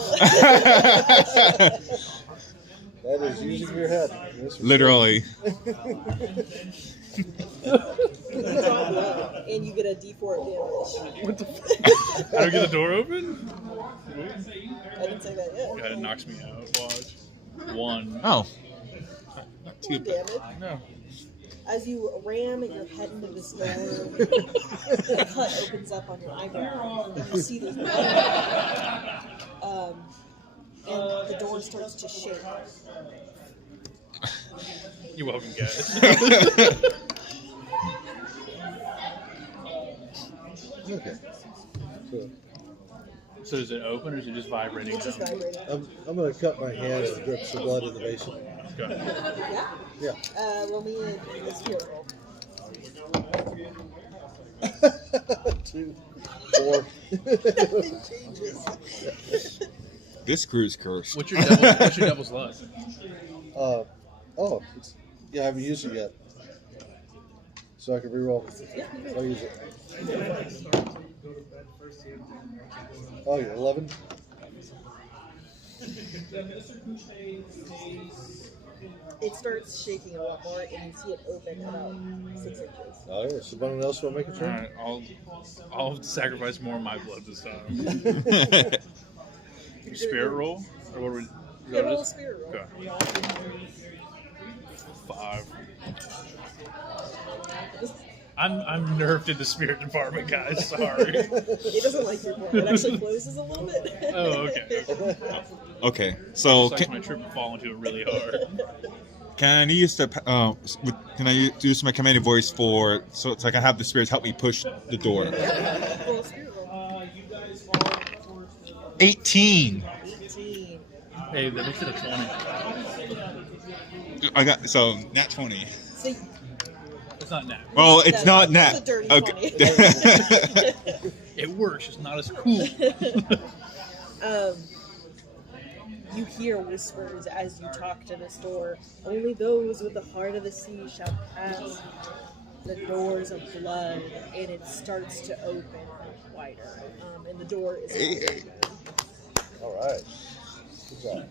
That is using your head. That's for Literally. And you get a D4 damage. What the fuck? How do we get the door open? I didn't say that yet. God, it knocks me out. Watch. 1. Oh. Not too damage. No. As you ram your head into this door, the cut opens up on your eyebrow. You see there's blood. And the door starts to shake. You're welcome, guys. Okay. So is it open or is it just vibrating? It's just vibrating. I'm going to cut my hand and drip some blood in the basin. Go. Yeah? Yeah. Roll me a spirit roll. 2, 4. Nothing changes. This screw's cursed. What's your devil's luck? Yeah, I haven't used it yet. So I can reroll. I'll use it. Oh, yeah, 11. It starts shaking a lot more, and you see it open about 6 inches. Oh, yeah. Someone else want to make a turn? Alright, I'll sacrifice more of my blood this time. Spirit roll? Or what are we? Is Yeah, that roll a it? spirit roll. Okay. 5. I'm nerfed in the spirit department, guys. Sorry. It doesn't like your blood. It actually closes a little bit. Oh, okay. Okay, so It's like my trip and fall into it really hard. can I use the can I use my commanding voice so it's like I have the spirits help me push the door? Roll a spirit roll. 18. 18. Hey, that makes it a 20. I got nat 20. So It's not nat. Well, it's not nat. It's a dirty Okay. 20. It works, it's not as cool. You hear whispers as you talk to this door. Only those with the heart of the sea shall pass the doors of blood, and it starts to open wider. And the door is open. All right. Good job.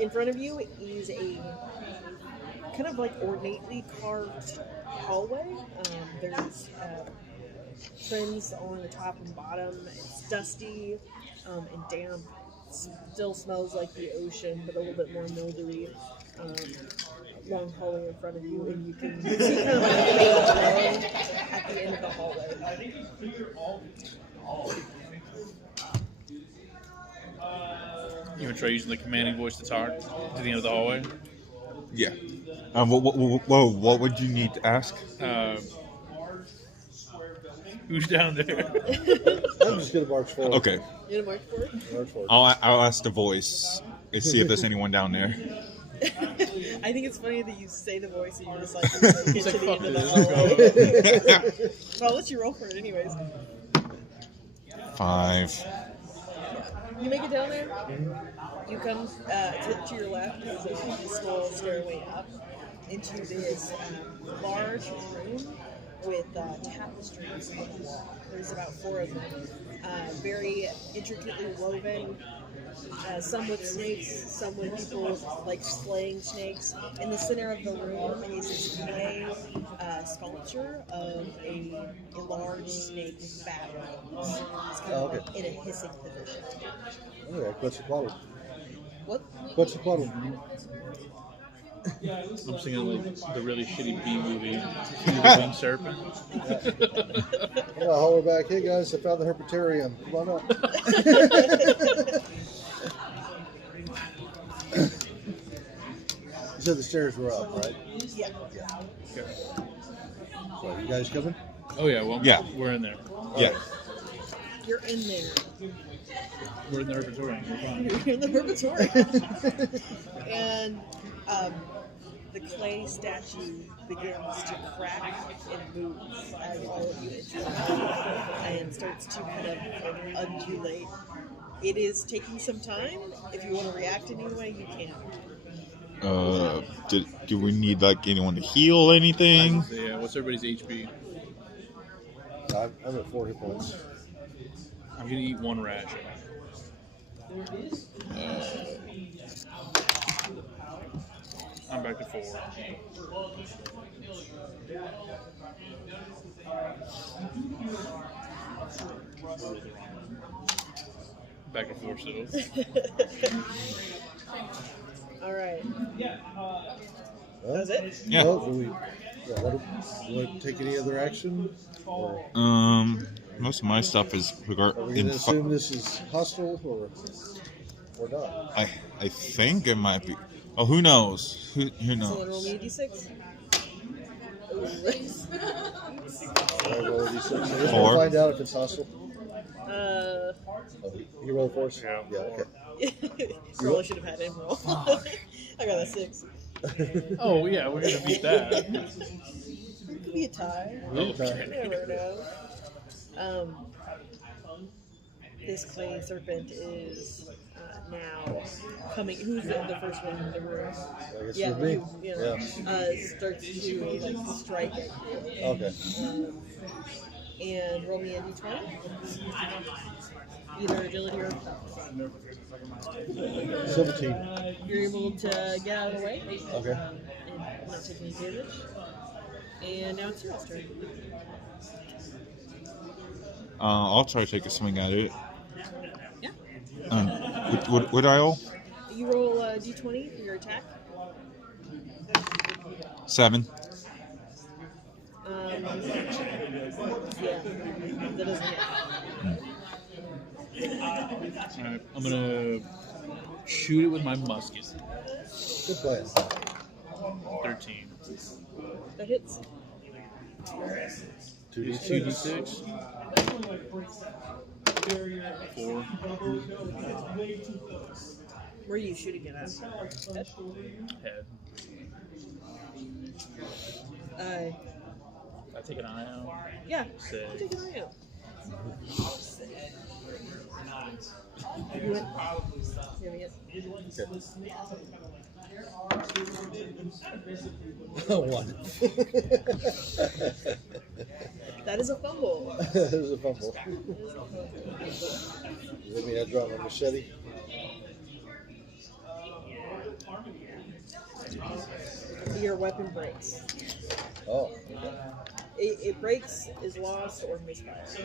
In front of you is a kind of like ornately carved hallway. There's trims along the top and bottom. It's dusty and damp. It still smells like the ocean, but a little bit more mildewy. Long hallway in front of you, and you can see kind of like a glow at the end of the hallway. You want to try using the commanding voice to talk to the end of the hallway? Yeah. What would you need to ask? Who's down there? I'm just going to march forward. Okay. You gonna march forward? March forward. I'll ask the voice and see if there's anyone down there. I think it's funny that you say the voice and you're just like, He's get like, to the fuck end of the this. hallway. Well, I'll let you roll for it anyways. 5. You make it down there. You come to your left. There's a small stairway up into this large room with tapestries on the wall. There's about 4 of them. very intricately woven. Some with snakes, some with people like slaying snakes. In the center of the room is this clay sculpture of a large snake with bad wings. It's kind of like in a hissing position. Okay, what's the problem? What? What's the problem? I'm thinking like the really shitty B movie, the Winged Serpent. Yeah, holler back. Hey guys, I found the herpetarium. Come on up. You said the stairs were up, right? Yeah. Okay. So, you guys coming? Oh yeah, well Yeah. we're in there. Yeah. You're in there. We're in the repertoire. We're fine. You're in the purgatory. And the clay statue begins to crack and move as all of you enter and starts to kind of undulate. It is taking some time. If you want to react in any way, you can. Do we need like anyone to heal anything? Yeah, what's everybody's HP? I'm at 4 hit points. I'm gonna eat one ration. I'm back to 4. Back to 4 still. All right. Well, That's it? Yeah. Well, do we want to take any other action? Or Most of my stuff is are we going to in. assume this is hostile or not? I think it might be. Oh, who knows? Who Someone roll knows? me a d6. I roll a d6. I guess 4. we'll find out if it's hostile. Oh, You roll 4? Yeah. Okay. Girl, I should have had him roll. I got a 6. Oh yeah, we're gonna beat that. It could be a tie. Okay. You never know. This clay serpent is now coming. Who's the first one in the room? I guess Yeah, with me. you. Starts to like strike it. Okay. And roll me a d20. Either agility or 17. you're able to get out of the way Okay. and not take any damage. And now it's your turn. I'll try to take a swing at it. Yeah. Would I roll? You roll a d20 for your attack. 7. Yeah, that doesn't hit. Alright, I'm gonna shoot it with my musket. Good plan. 13. That hits. 2d6. 4. Where are you shooting it at? Head. I take an eye out. Yeah. Say. Take an eye out. You went. One. That is a fumble. There's a fumble. Does that mean I draw my machete? Your weapon breaks. Oh. It breaks, is lost, or misfires.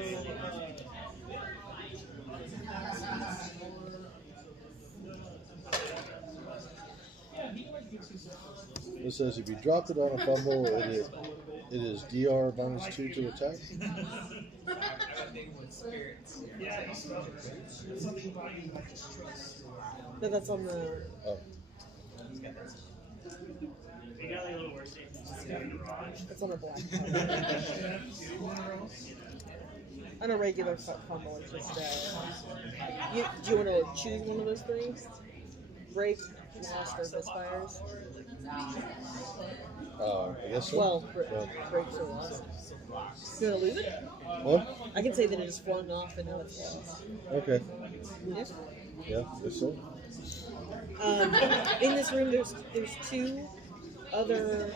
It says if you drop it on a fumble, it is DR -2 to attack. No, that's on the. Oh. That's on a black. On a regular fumble, it's just. Do you want to choose one of those three? Break, lost, or misfires? I guess so. Well, breaks or lost. You want to lose it? What? I can say that it is flung off and now it's lost. Okay. Yeah. Yeah, guess so. In this room, there's two other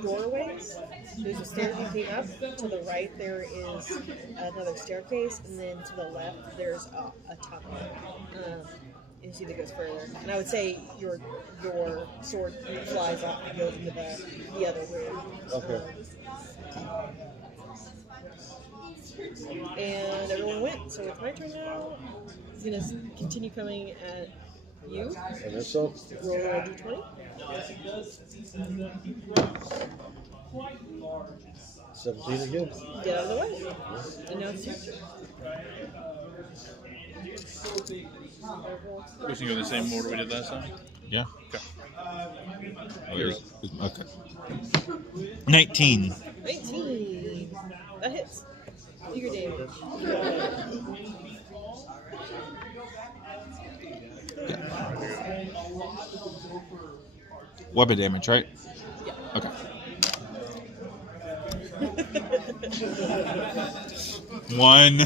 doorways. There's a stair you came up. To the right, there is another staircase, and then to the left, there's a tunnel. You see that goes further. And I would say your sword flies off and goes into the other room. Okay. And everyone went, so it's my turn now. He's gonna continue coming at you. I guess so. Roll a d20. 17 again. Get out of the way. And now it's your turn. We're just gonna go the same order we did last time. Yeah. Okay. Okay. Okay. 19. 19. That hits. Do your damage. Weapon damage, right? Yeah. Okay. One.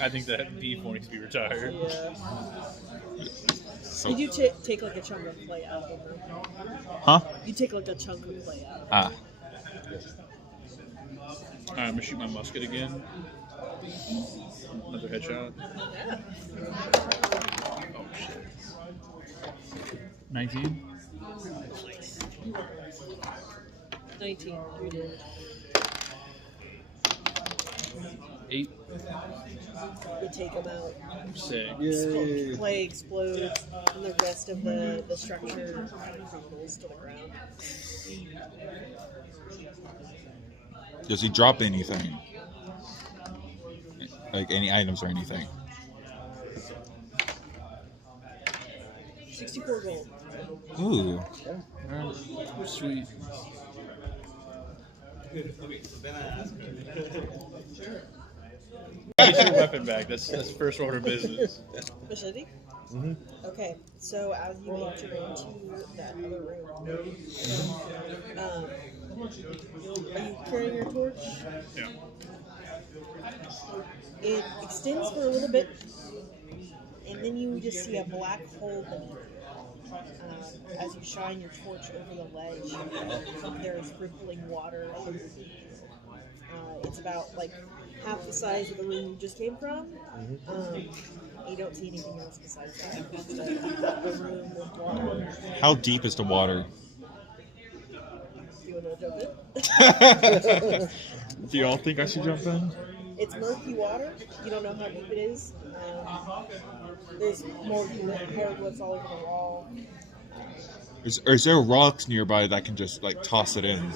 I think that beef needs to be retired. Yeah. So, You do take like a chunk of clay out of them. huh? You take like a chunk of clay out. Ah. Alright, I'm gonna shoot my musket again. Another headshot. Yeah. Oh shit. 19? 19. You did. 8? You take them out. 6. Yay. Clay explodes, and the rest of the structure crumbles to the ground. Does he drop anything? Like any items or anything? 64 gold. Ooh. Sweet. Get your weapon back. That's first order business. Machete? Mm-hmm. Okay, so as you enter into that other room, are you carrying your torch? Yeah. It extends for a little bit, and then you just see a black hole beneath it. As you shine your torch over the ledge, there's rippling water. It's about like half the size of the room you just came from. You don't see anything else besides that. Just a room with water. How deep is the water? Do you want to jump in? Do y'all think I should jump in? It's murky water. You don't know how deep it is. There's more hieroglyphs all over the wall. Is there rocks nearby that I can just like toss it in?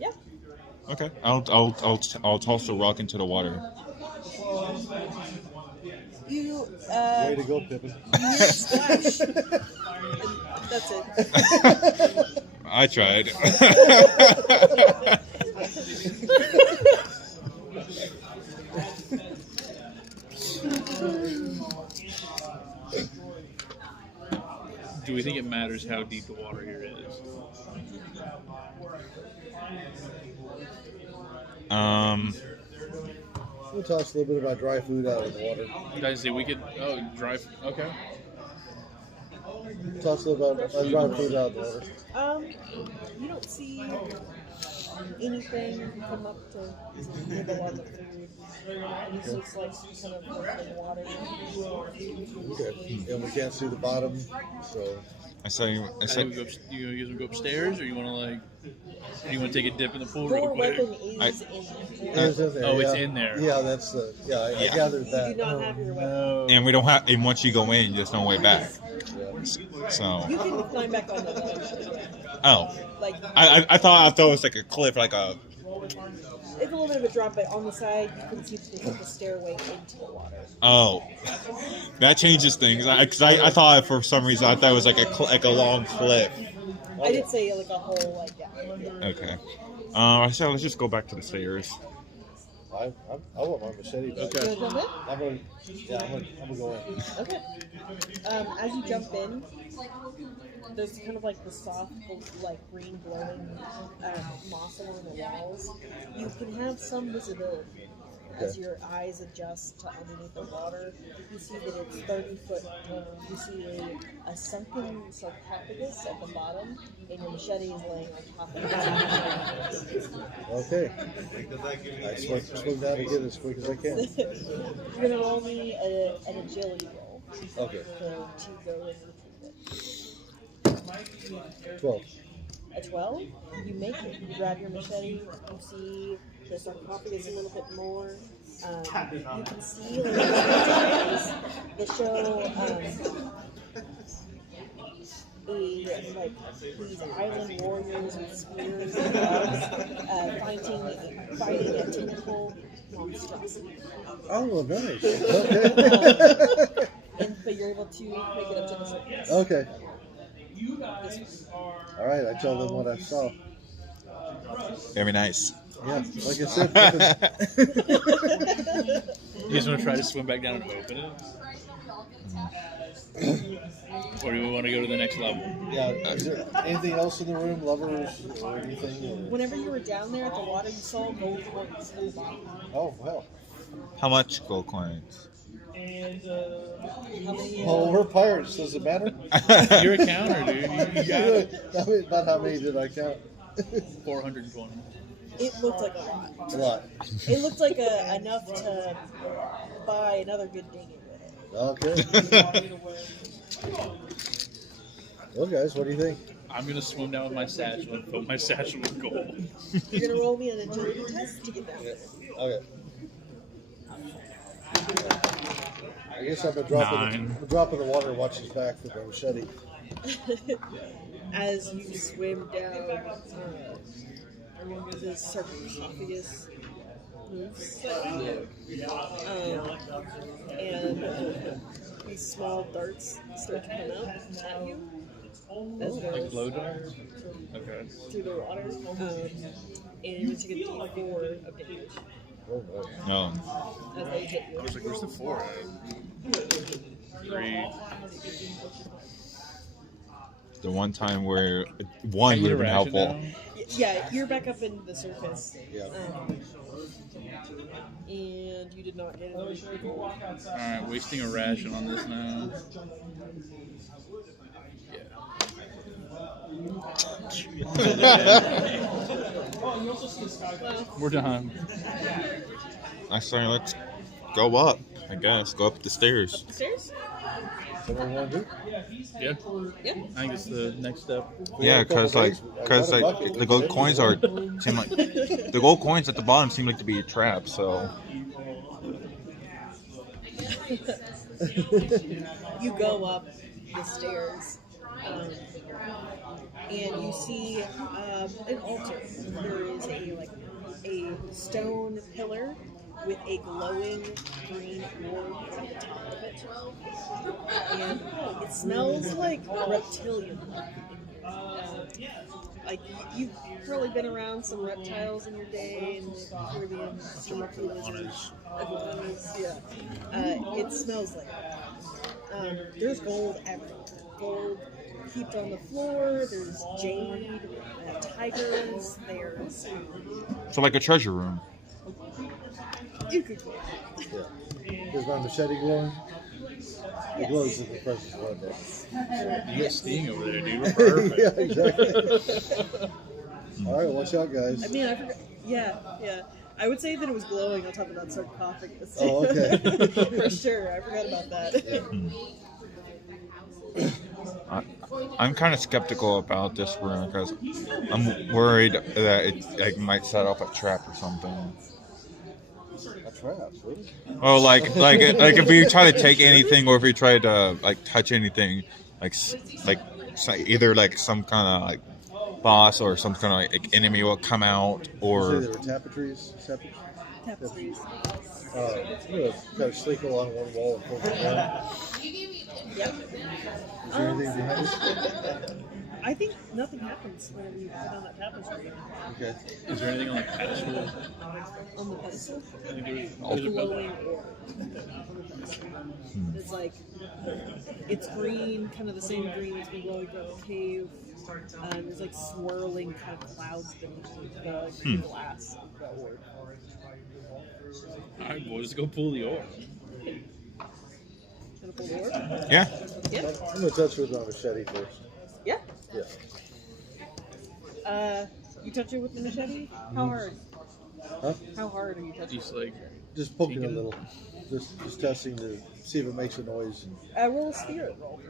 Yeah. Okay, I'll toss the rock into the water. You Way to go, Pippin. you splash. And that's it. I tried. Do we think it matters how deep the water here is? We'll toss a little bit of our dry food out of the water. Did I say we could? Oh, drive. Okay. Toss a little bit of our dry food out of the water. You don't see anything come up to nibble on the food. It's just like kind of rippling water. Okay. And we can't see the bottom, so I say, You guys want to go upstairs, or you want to like? Or you want to take a dip in the pool real Your quick? weapon is in there. it's in there. Oh, it's yeah. in there. Yeah, that's the. Yeah, I gathered You that. do not have your weapon. and we don't have. And once you go in, there's no way back. So, You can climb back on the ledge. oh, Like, I thought it was like a cliff, like a. it's a little bit of a drop, but on the side you can see the stairway into the water. Oh, that changes things. Because I thought for some reason I thought it was like a long cliff. I did say like a whole like yeah. Okay. I said let's just go back to the stairs. I want my machete back. Okay. You wanna jump I'm gonna go in. in? Okay. As you jump in, there's kind of like the soft, like green glowing moss along the walls. You can have some visibility. As your eyes adjust to underneath the water, you see that it's 30 foot long. You see a sunken sarcophagus at the bottom, and your machete is laying on top of it. Okay. I swim down to get it as quick as I can. You're gonna roll me an agility roll Okay. to go and retrieve it. 12. A 12, you make it. You grab your machete, you see the sarcophagus a little bit more. You can see like details that show these island warriors with spears and clubs fighting a tentacle monstrosity. Oh, nice. Okay. But you're able to make it up to the surface. Okay. All right, I tell them what I saw. Very nice. Yeah, like I said. You just want to try to swim back down and open it? Or do we want to go to the next level? Yeah. Is there anything else in the room, lovers or anything? Or? Whenever you were down there at the water, you saw gold coins at the bottom. Oh, well. How much gold coins? How many? Oh, we're pirates. Does it matter? You're a counter, dude. You got it. About how many did I count? 420. It looked like a lot. A lot. It looked like enough to buy another good dinghy with it. Okay. Well, guys, what do you think? I'm going to swim down with my satchel and fill my satchel with gold. You're gonna roll me an agility test to get down there. Okay. I guess I'm gonna drop in the water and watch his back with my machete. As you swim down, the sarcophagus moves, and these small darts start to come out at you as Like glow darts? Okay. through the water, and you take a D4 of damage Oh, no. No. as they hit you. I was like, where's the 4 at? 3. The one time where one would have been helpful. Yeah, you're back up in the surface. Yeah. And you did not get any gold. Alright, wasting a ration on this now. We're done. Next time, let's go up. I guess go up the stairs. The stairs? What do I want to do? Yeah. Yep. I think it's the next step. Yeah, because the gold coins seem like the gold coins at the bottom seem like to be a trap. So You go up the stairs, and you see an altar. There is a stone pillar with a glowing green orb at the top of it, and it smells like reptilian. Like you've probably been around some reptiles in your day, and Caribbean sea lizards, iguanas. Yeah, it smells like that. There's gold everywhere. Gold heaped on the floor. There's jade, tigers. There's so like a treasure room. you could go. Yeah. Is my machete glowing? It glows in the presence of one day. You got Sting over there, dude. We're perfect. Yeah, exactly. All right, watch out, guys. I mean, I forgot. Yeah. I would say that it was glowing on top of that sarcophagus. Oh, okay. For sure. I forgot about that. Yeah. I'm kind of skeptical about this room because I'm worried that it might set off a trap or something. A trap, really? Oh, like if you try to take anything or if you try to like touch anything, either like some kind of like boss or some kind of like enemy will come out You or. say there were tapestries? Tapestries. I'm going to kind of sneak along one wall and pull it down. Yep. Is there anything behind us? I think nothing happens when you put on that tapestry. Okay. Is there anything on the pedestal? On the pedestal, I think there's a a glowing orb. It's like, it's green, kind of the same green that's been glowing throughout the cave. There's like swirling kind of clouds beneath the glass of the orb. All right, boys, let's go pull the orb. Gonna pull the orb? Yeah. Yeah. I'm gonna touch it with my machete first. Yeah. Yeah. You touch it with the machete? How hard? Huh? How hard are you touching? Just like Just poking a Taking- little. Just testing to see if it makes a noise. Roll a spirit roll.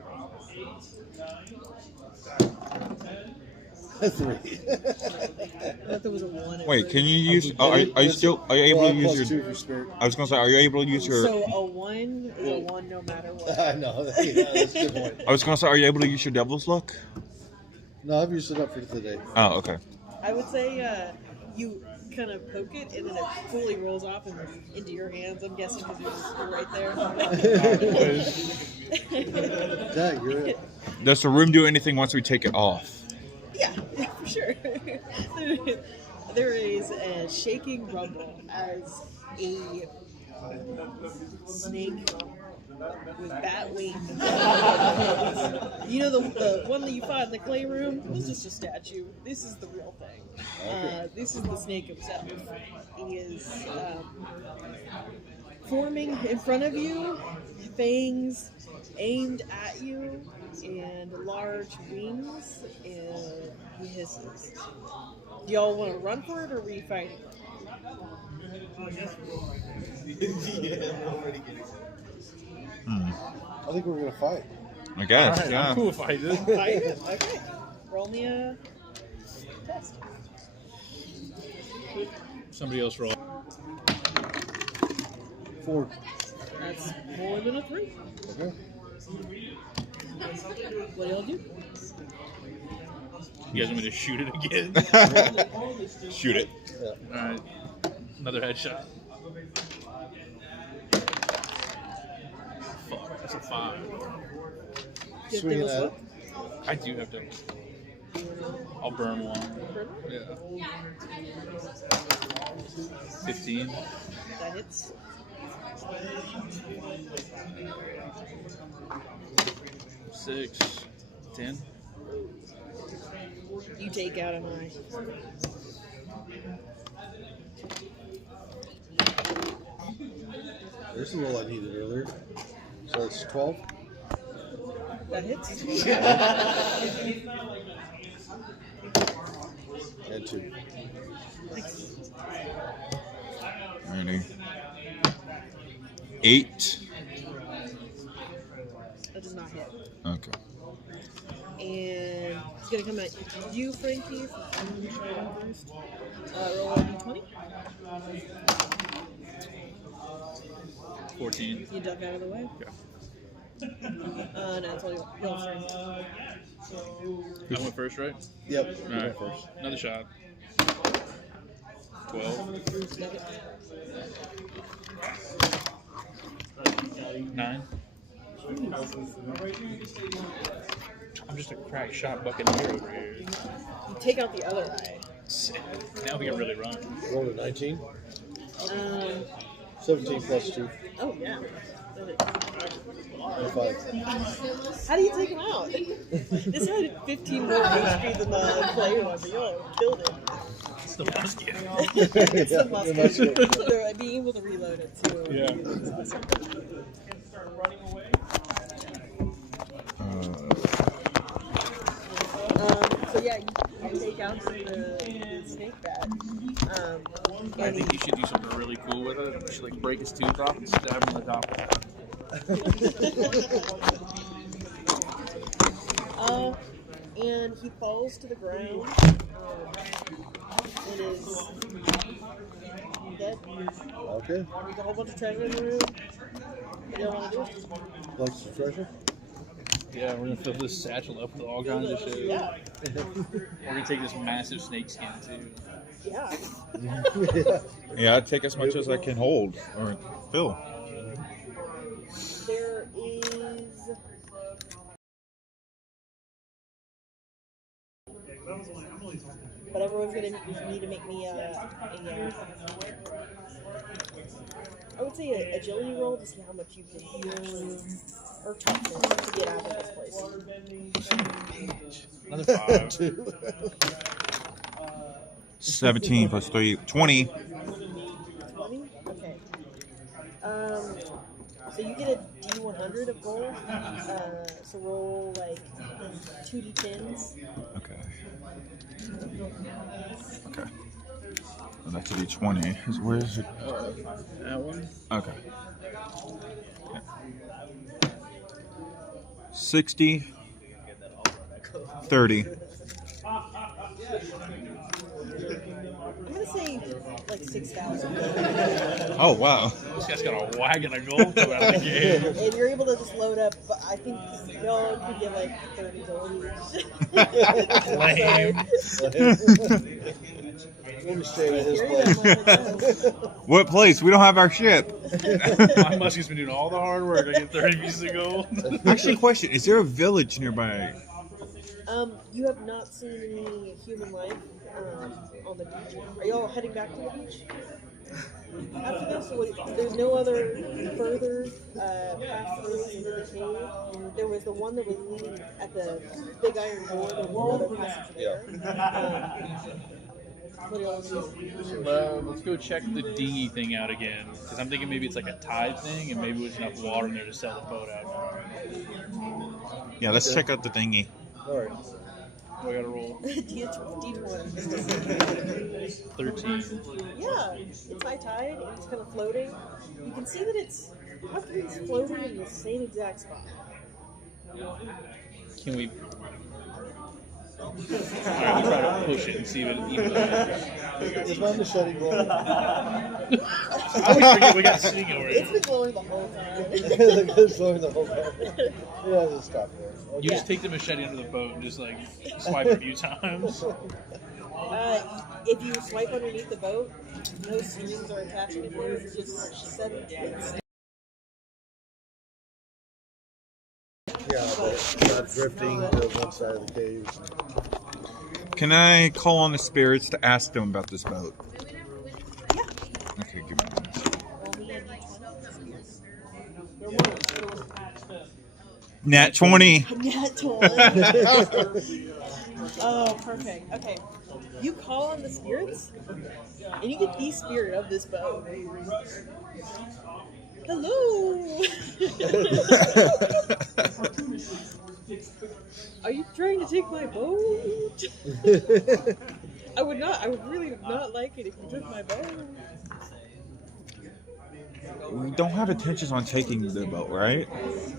3. I thought there was a 1. Wait, can you use? Are you able to use your? 2 for spirit. I was gonna say, are you able to use your? So a 1 is a 1 no matter what. I know. Yeah, that's a good point. I was gonna say, are you able to use your devil's luck? No, I've used it up for today. Oh, okay. I would say you kind of poke it and then it fully rolls off and into your hands. I'm guessing because you're right there. Dang, you're it. Does the room do anything once we take it off? Yeah, for sure. There is a shaking rumble as a snake with bat wings. You know the one that you fought in the clay room? This is just a statue. This is the real thing. This is the snake himself. He is forming in front of you, fangs aimed at you, and large wings, and he hisses. Do y'all want to run for it, or are you fighting? I think we're gonna fight. I guess. All right, Yeah. I'm cool if I did. Fight it? Okay. Roll me a test. Somebody else roll. 4. That's more than a 3. Okay. What do y'all do? You guys want me to shoot it again? Shoot it. Yeah. All right, another headshot. Fuck, that's a 5. You have Swing it devil's at luck? it. I do have to. I'll burn one. Yeah. 15. That hits. 6. 10. You take out an eye. There's the roll I needed earlier. So it's 12. That hits. And 2. Ready. 8. That does not hit. Okay. And it's gonna come at you, Frankie. First. Roll a d20. 14. You duck out of the way. No, it's all y'all's turn. I went first, right? Yep. All right. Another shot. 12. Second. 9. I'm just a crack shot buccaneer over here. You take out the other eye. Now we can really run. Roll a 19. 17 17 plus 2. Oh yeah. And 5. How do you take him out? This had 15 more HP than the player one, but y'all killed it. It's the musket. It's Yeah, the musket. the musket. So they're being able to reload it too. Yeah. It's awesome. So yeah, you take out the snake bat. I And think you should do something really cool with it. You should like break his tooth off and stab him in the top of it. and he falls to the ground. And is dead. Okay. There's a whole bunch of treasure in the room. What do you want to do? Like some treasure? Yeah, we're gonna fill this satchel up with all kinds of shit. Yeah. We're gonna take this massive snake skin too. Yeah. Yeah, I take as much as I can hold or fill. There is. But everyone's gonna need to make me I would say an agility roll to see how much you can or toughness to get out of this place. Another 5. 2. 17 plus 3, 20. 20? Okay. So you get a D100 of gold. So roll like 2d10s. Okay. Okay. Well, that's a D20. Where is it? That one? Okay. 60, 30. I'm gonna say like 6,000. Oh, wow. This guy's got a wagon of gold coming out of the game. And you're able to just load up, but I think y'all could get like 30 gold each. Let me stay at his Carry place. that much, I guess. What place? We don't have our ship. My musket's been doing all the hard work. I get 30 pieces of gold. Actually, question: is there a village nearby? You have not seen any human life on the beach. Are y'all heading back to the beach? After this, there's no other further pass-throughs into the cave. There was the one that was leading at the big iron door. There was another passage there. What do y'all do? Let's go check the dinghy thing out again. Because I'm thinking maybe it's like a tide thing, and maybe there's enough water in there to sell the boat out. Yeah, let's check out the thingy. Alright. We gotta roll D20. 13. Yeah, it's high tide and it's kind of floating. You can see that it's floating in the same exact spot. Can we? Alright, we try to push it and see if it even. Is my machete going? I always forget we got sitting over It's it. been glowing the whole time. It's going the whole time. Yeah, just stop there. Okay. You just take the machete under the boat and just like swipe a few times. If you swipe underneath the boat, no strings are attaching it. It's just set it. Yeah, not drifting to one side of the cave. Can I call on the spirits to ask them about this boat? Okay, give me one. Nat 20. Nat 20. Oh, perfect. Okay. You call on the spirits, and you get the spirit of this boat. Hello. Are you trying to take my boat? I would really not like it if you took my boat. We don't have intentions on taking the boat, right?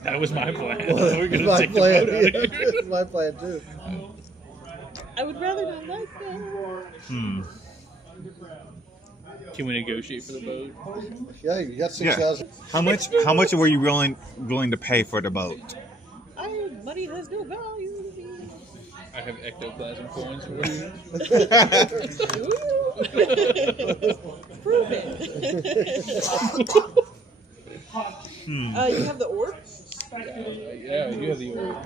That was my plan. We're gonna My take the plan, boat out of here. my plan too. I would rather not like that. Can we negotiate for the boat? Yeah, you got 6,000. How much were you willing to pay for the boat? Money has no value to me. I have ectoplasm coins for you. Prove it. You have the orb? Yeah, you have the orb.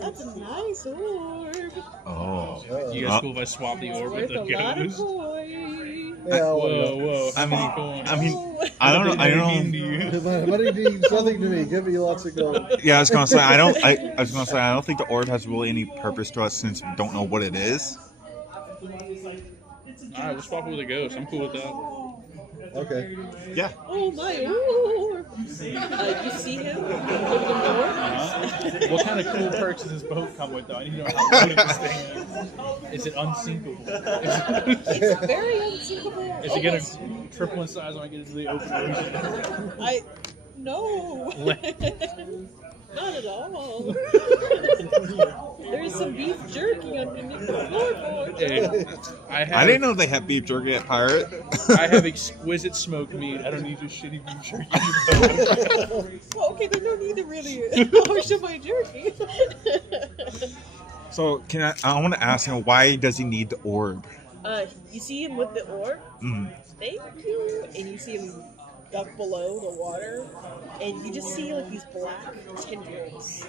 That's a nice orb. Oh. You guys cool if I swap the orb with Worth the a lot of ghost? coins. Yeah, Whoa. I mean, Oh. I don't know. I don't mean to know. you. money means nothing to me. Give me lots of gold. Yeah, I was gonna say I don't think the orb has really any purpose to us since we don't know what it is. Alright, we'll swap it with a ghost. I'm cool with that. Okay. Yeah. Oh, my orb. You see him? Look at the orb. What kind of cool perks does this boat come with, though? I need to know how loaded this thing is. Is it unsinkable? It's very unsinkable. Is it gonna triple in size when I get into the open ocean? No. Not at all. There's some beef jerky underneath the floorboard. Hey, I didn't know they had beef jerky at Pirate. I have exquisite smoked meat. I don't need your shitty beef jerky. Well, okay, there's no need to really harsh on my jerky. So I want to ask him, why does he need the orb? You see him with the orb? Mm. Thank you. And you see him duck below the water, and you just see like these black tendrils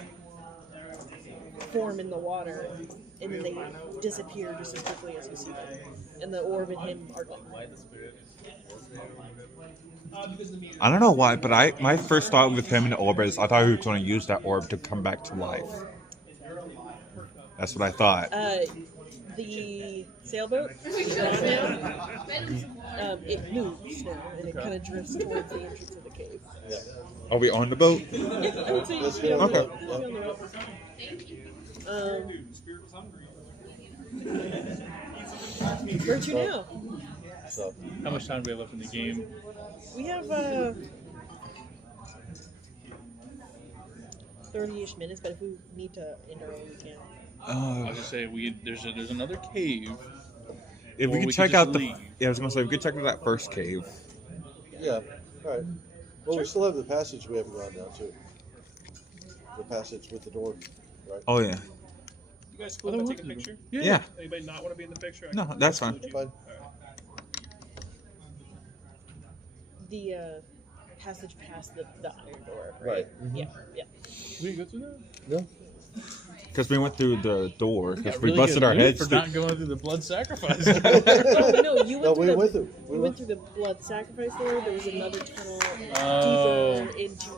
form in the water, and then they disappear just as quickly as you see them. And the orb and him are gone. I don't know why, but my first thought with him and the orb is I thought he was going to use that orb to come back to life. That's what I thought. The sailboat is gone now. It moves now, and it kind of drifts towards the entrance of the cave. Yeah. Are we on the boat? I would say Let's be get on the on boat. the Be on the boat. Where to now? So, How much time do we have left in the game? We have 30-ish minutes, but if we need to end early, we can. I was gonna say there's another cave. If Or we we could could check just out the. leave. Yeah, I was gonna say we could check out that first cave. yeah. All right. Well, we still have the passage we haven't gone down to. The passage with the door, right? Oh yeah. You guys cool if I take a picture? Yeah. Anybody not want to be in the picture? I No, can that's fine. include you. Fine. The passage past the iron door, Right. right? Yeah, yeah. We didn't go through that. No. Because we went through the door. Because Got we really busted good our loot heads. for through- not going through the blood sacrifice. No, you No, went we through went the through. We you went went through the blood sacrifice door. There was another tunnel Oh. deeper into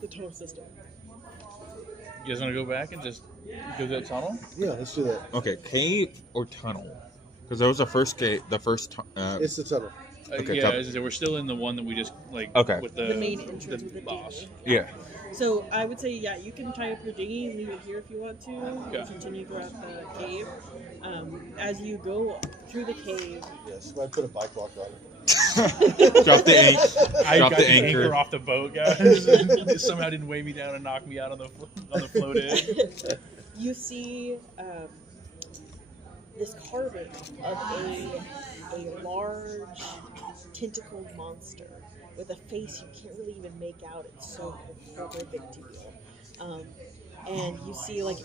the tunnel system. You guys want to go back and just go through that tunnel? Yeah, let's do that. Okay, cave or tunnel? Because that was the first gate. The first. It's the tunnel. Okay, Yeah, tunnel. as I said, we're still in the one that we just Okay. with The main entrance the with the boss. dinghy. Yeah. So I would say, yeah, you can tie up your dinghy and leave it here if you want to. Yeah. Continue throughout the cave. As you go through the cave, Yes. I put a bike lock on it. Drop the anchor. I Drop got the the anchor anchor. off the boat, guys. It somehow didn't weigh me down and knock me out on the float in. you see this carving of a large tentacled monster with a face you can't really even make out. It's so horrific to you. And you see like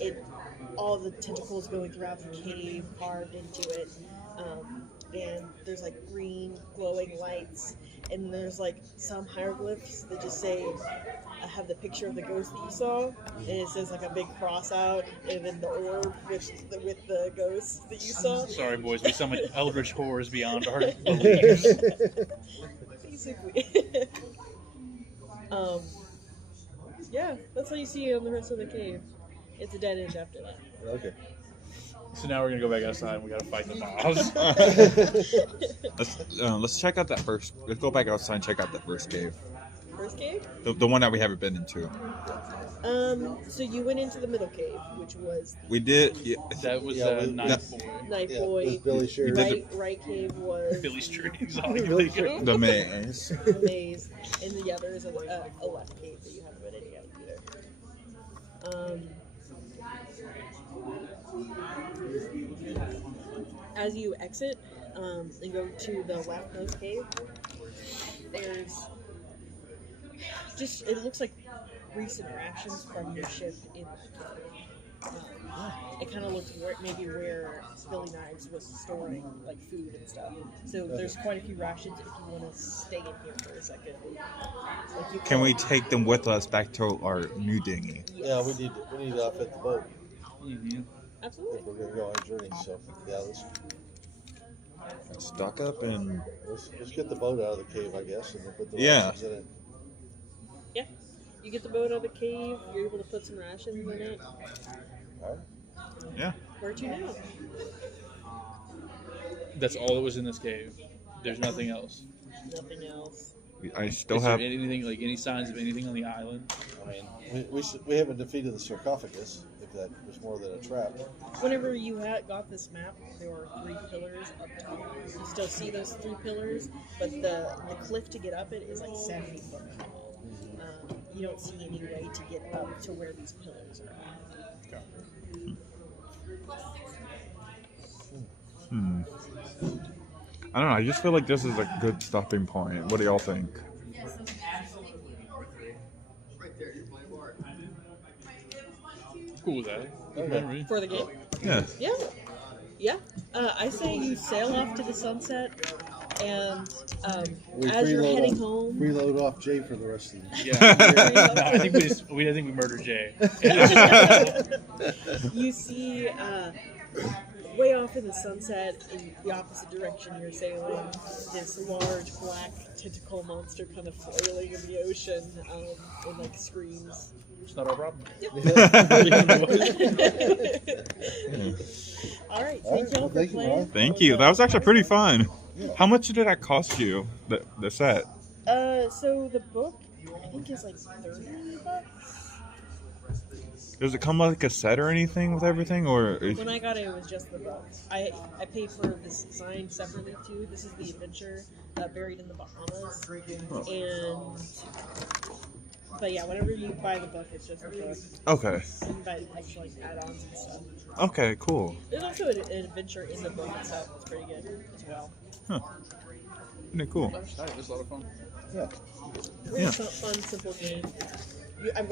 all the tentacles going throughout the cave carved into it. And there's like green glowing lights, and there's like some hieroglyphs that just say, I have the picture of the ghost that you saw, and it says like a big cross out, and then the orb with the ghost that you saw. Sorry, boys, we summoned eldritch horrors beyond our beliefs. Basically. Yeah, that's how you see it on the rest of the cave. It's a dead end after that. Okay. So now we're gonna go back outside and we gotta fight the boss. Let's check out that first. Let's go back outside and check out that first cave. First cave? The one that we haven't been into. So you went into the middle cave, which was We did. Yeah. That was Yeah, we- Knife Boy. Knife Yeah, Boy. with Billy Shear. did the- Right cave was Billy Strings. Billy Shear. The maze. the maze, and the other is a left cave that you haven't been in yet either. As you exit and go to the leftmost cave, there's it looks like recent rations from your ship in the cave. It kind of looks maybe where Billy Knives was storing like food and stuff. So there's quite a few rations if you want to stay in here for a second. Like you Can we take them with us back to our new dinghy? Yeah, we need to outfit the boat Mm-hmm. Absolutely. if we're gonna go on a journey. So yeah, Let's stock up and. let's get the boat out of the cave, I guess, and then put the Yeah. rations in it. Yeah. You get the boat out of the cave, you're able to put some rations in it. All right. Yeah. Where to now? That's all that was in this cave. There's nothing else. Nothing else. I still Is have. there anything like any signs of anything on the island? I mean, we haven't defeated the sarcophagus. If that was more than a trap. Whenever you got this map, there were 3 pillars up top. You still see those 3 pillars, but the cliff to get up it is like 70 foot tall. You don't see any way to get up to where these pillars are at. I don't know. I just feel like this is a good stopping point. What do y'all think? Cool with that. Good Okay. memory. For the game? Yeah. Yeah. Yeah. I say you sail off to the sunset, and We as you're freeload heading off- home, Freeload off Jay for the rest of the day. Yeah. No, I think we murdered Jay. you see way off in the sunset, in the opposite direction you're sailing, this large black tentacle monster kind of flailing in the ocean and like screams. It's not our problem. All right, All thank right, y'all for thank you, playing. Ron. Thank you. That was actually pretty fun. How much did that cost you? The set? So the book, I think, is like $30. Does it come like a set or anything with everything, or? When I got it, it was just the book. I paid for this sign separately too. This is the adventure buried in the Bahamas, but yeah, whenever you buy the book, it's just the book. Okay. You can buy extra like add-ons and stuff. Okay. Cool. There's also an adventure in the book itself. It's pretty good as well. Huh. Isn't it cool? It was a lot of fun. Yeah. Really fun, simple game. I'm